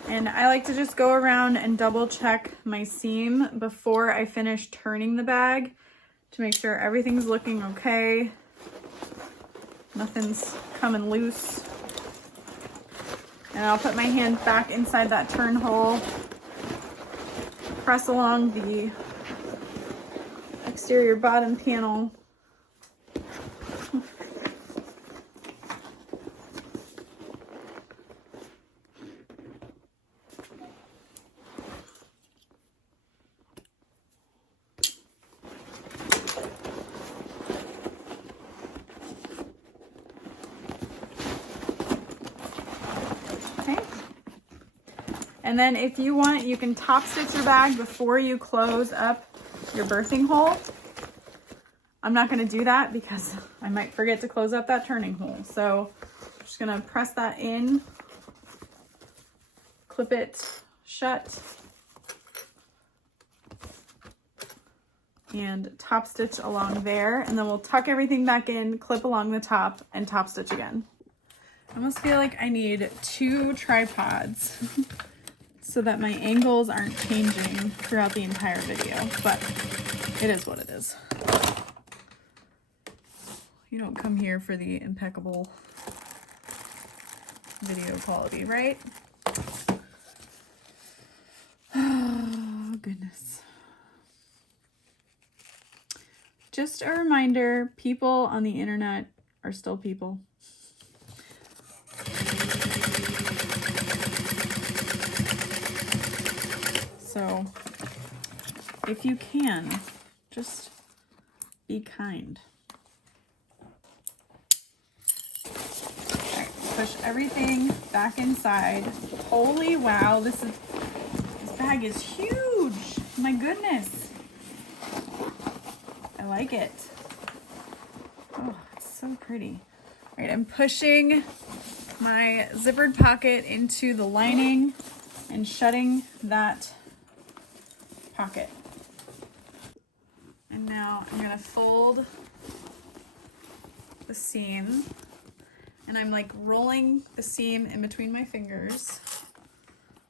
And I like to just go around and double check my seam before I finish turning the bag to make sure everything's looking okay. Nothing's coming loose. And I'll put my hand back inside that turn hole, press along the exterior bottom panel. And then if you want, you can top stitch your bag before you close up your birthing hole. I'm not gonna do that because I might forget to close up that turning hole. So I'm just gonna press that in, clip it shut, and top stitch along there. And then we'll tuck everything back in, clip along the top, and top stitch again. I almost feel like I need 2 tripods so that my angles aren't changing throughout the entire video, but it is what it is. You don't come here for the impeccable video quality, right? Oh, goodness. Just a reminder, people on the internet are still people. So if you can, just be kind. All right, push everything back inside. Holy wow, this bag is huge. My goodness. I like it. Oh, it's so pretty. All right, I'm pushing my zippered pocket into the lining and shutting that pocket. And now I'm gonna fold the seam, and I'm like rolling the seam in between my fingers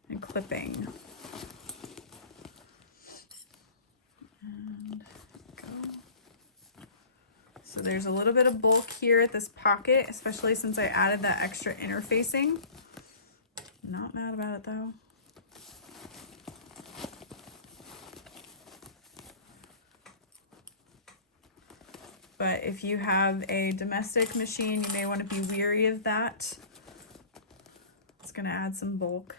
and clipping. And go. So there's a little bit of bulk here at this pocket, especially since I added that extra interfacing. Not mad about it though. But if you have a domestic machine, you may want to be weary of that. It's going to add some bulk.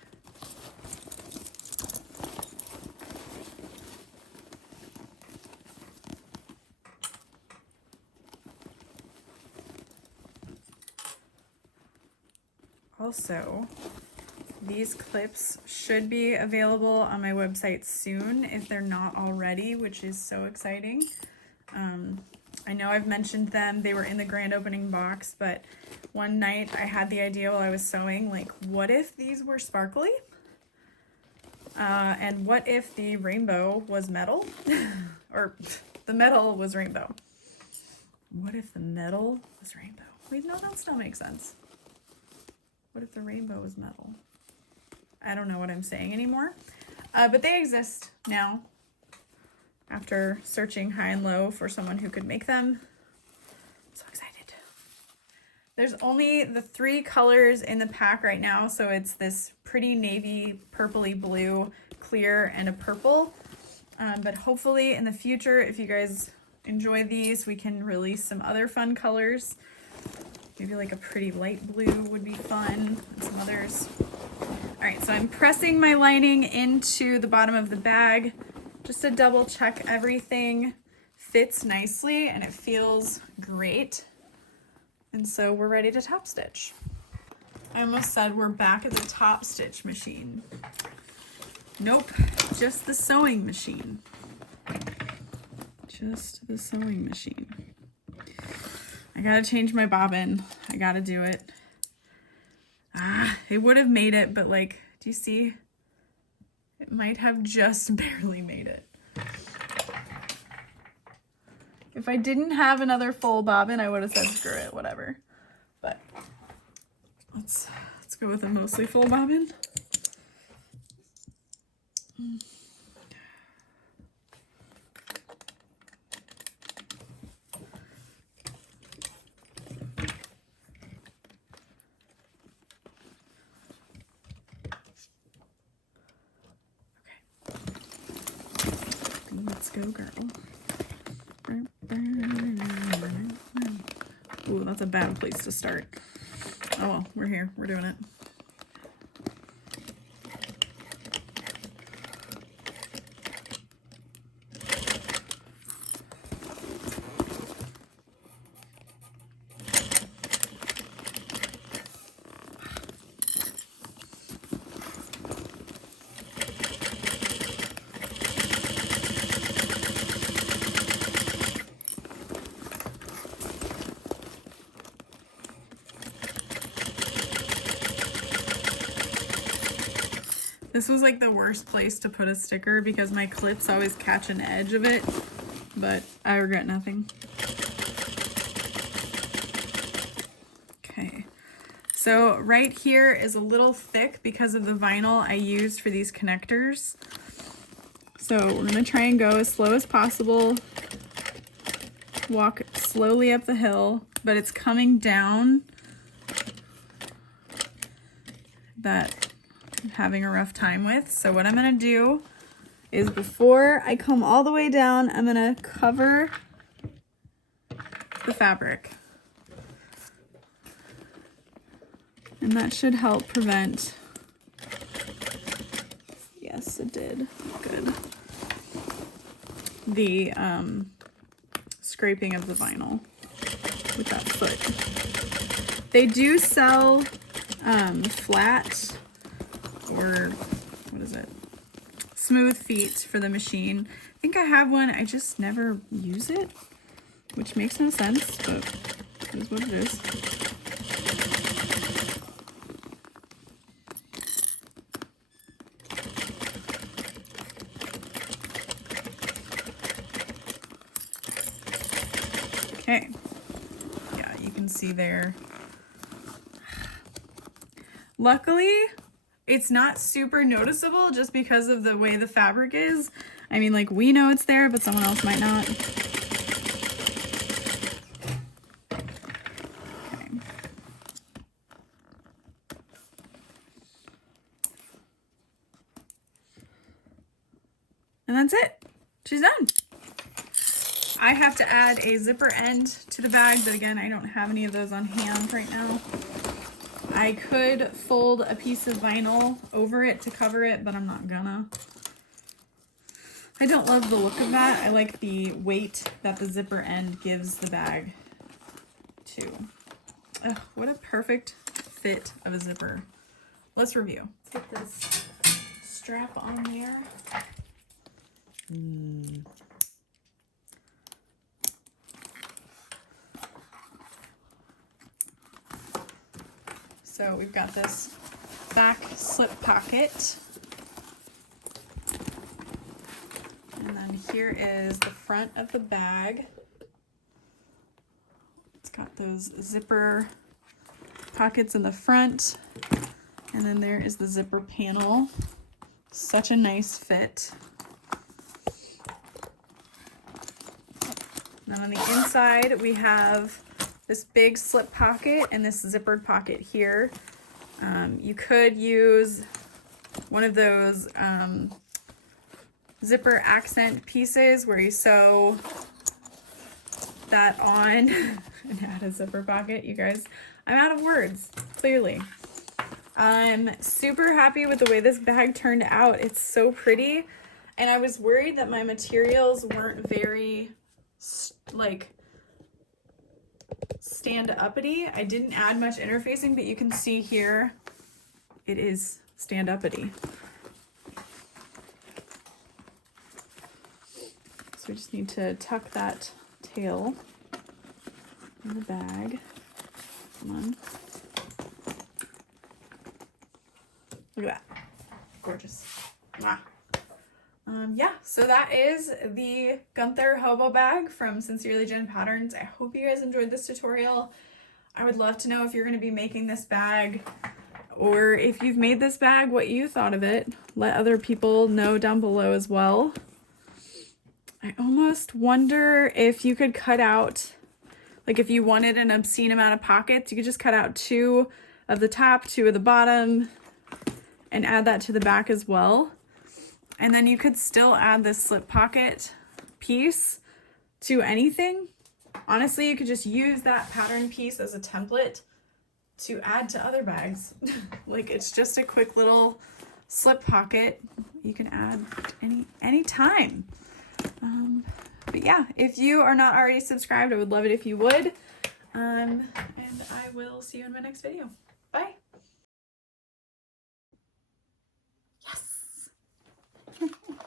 Also, these clips should be available on my website soon if they're not already, which is so exciting. I know I've mentioned them, they were in the grand opening box, but one night I had the idea while I was sewing, like, what if these were sparkly? And what if the rainbow was metal? Or the metal was rainbow. What if the metal was rainbow? Wait, no, that still makes sense. What if the rainbow was metal? I don't know what I'm saying anymore. But they exist now. After searching high and low for someone who could make them. I'm so excited. There's only the 3 colors in the pack right now, so it's this pretty navy, purpley blue, clear, and a purple. But hopefully in the future, if you guys enjoy these, we can release some other fun colors. Maybe like a pretty light blue would be fun, and some others. All right, so I'm pressing my lining into the bottom of the bag just to double check everything fits nicely and it feels great. And so we're ready to top stitch. I almost said we're back at the top stitch machine. Nope, just the sewing machine. Just the sewing machine. I gotta change my bobbin. I gotta do it. It would have made it, but like, do you see? It might have just barely made it. If I didn't have another full bobbin, I would have said screw it, whatever. But let's go with a mostly full bobbin. Let's go, girl. Ooh, that's a bad place to start. Oh well, we're here. We're doing it. This was like the worst place to put a sticker because my clips always catch an edge of it, but I regret nothing. Okay, so right here is a little thick because of the vinyl I used for these connectors. So we're gonna try and go as slow as possible. Walk slowly up the hill, but it's coming down that I'm having a rough time with. So what I'm gonna do is before I come all the way down, I'm gonna cover the fabric. And that should help prevent, yes, it did, good, the scraping of the vinyl with that foot. They do sell flat, or what is it, smooth feet for the machine. I think I have one, I just never use it, which makes no sense, but it is what it is. Okay, yeah, you can see there. Luckily, it's not super noticeable just because of the way the fabric is. I mean, like, we know it's there, but someone else might not. Okay. And that's it. She's done. I have to add a zipper end to the bag, but again, I don't have any of those on hand right now. I could fold a piece of vinyl over it to cover it, but I'm not gonna. I don't love the look of that. I like the weight that the zipper end gives the bag too. Ugh, what a perfect fit of a zipper. Let's review. Let's get this strap on there. So we've got this back slip pocket. And then here is the front of the bag. It's got those zipper pockets in the front. And then there is the zipper panel. Such a nice fit. Then on the inside, we have this big slip pocket and this zippered pocket here. You could use one of those zipper accent pieces where you sew that on and add a zipper pocket. You guys, I'm out of words, clearly. I'm super happy with the way this bag turned out. It's so pretty, and I was worried that my materials weren't very like stand-uppity. I didn't add much interfacing, but you can see here it is stand-uppity. So we just need to tuck that tail in the bag. Come on. Look at that. Gorgeous. Mwah. Yeah, so that is the Gunther Hobo bag from Sincerely Jen Patterns. I hope you guys enjoyed this tutorial. I would love to know if you're going to be making this bag, or if you've made this bag, what you thought of it. Let other people know down below as well. I almost wonder if you could cut out, like if you wanted an obscene amount of pockets, you could just cut out 2 of the top, 2 of the bottom, and add that to the back as well. And then you could still add this slip pocket piece to anything. Honestly, you could just use that pattern piece as a template to add to other bags. Like, it's just a quick little slip pocket you can add any time. But yeah, if you are not already subscribed, I would love it if you would. And I will see you in my next video. Bye. Yes.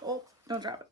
Oh, don't drop it.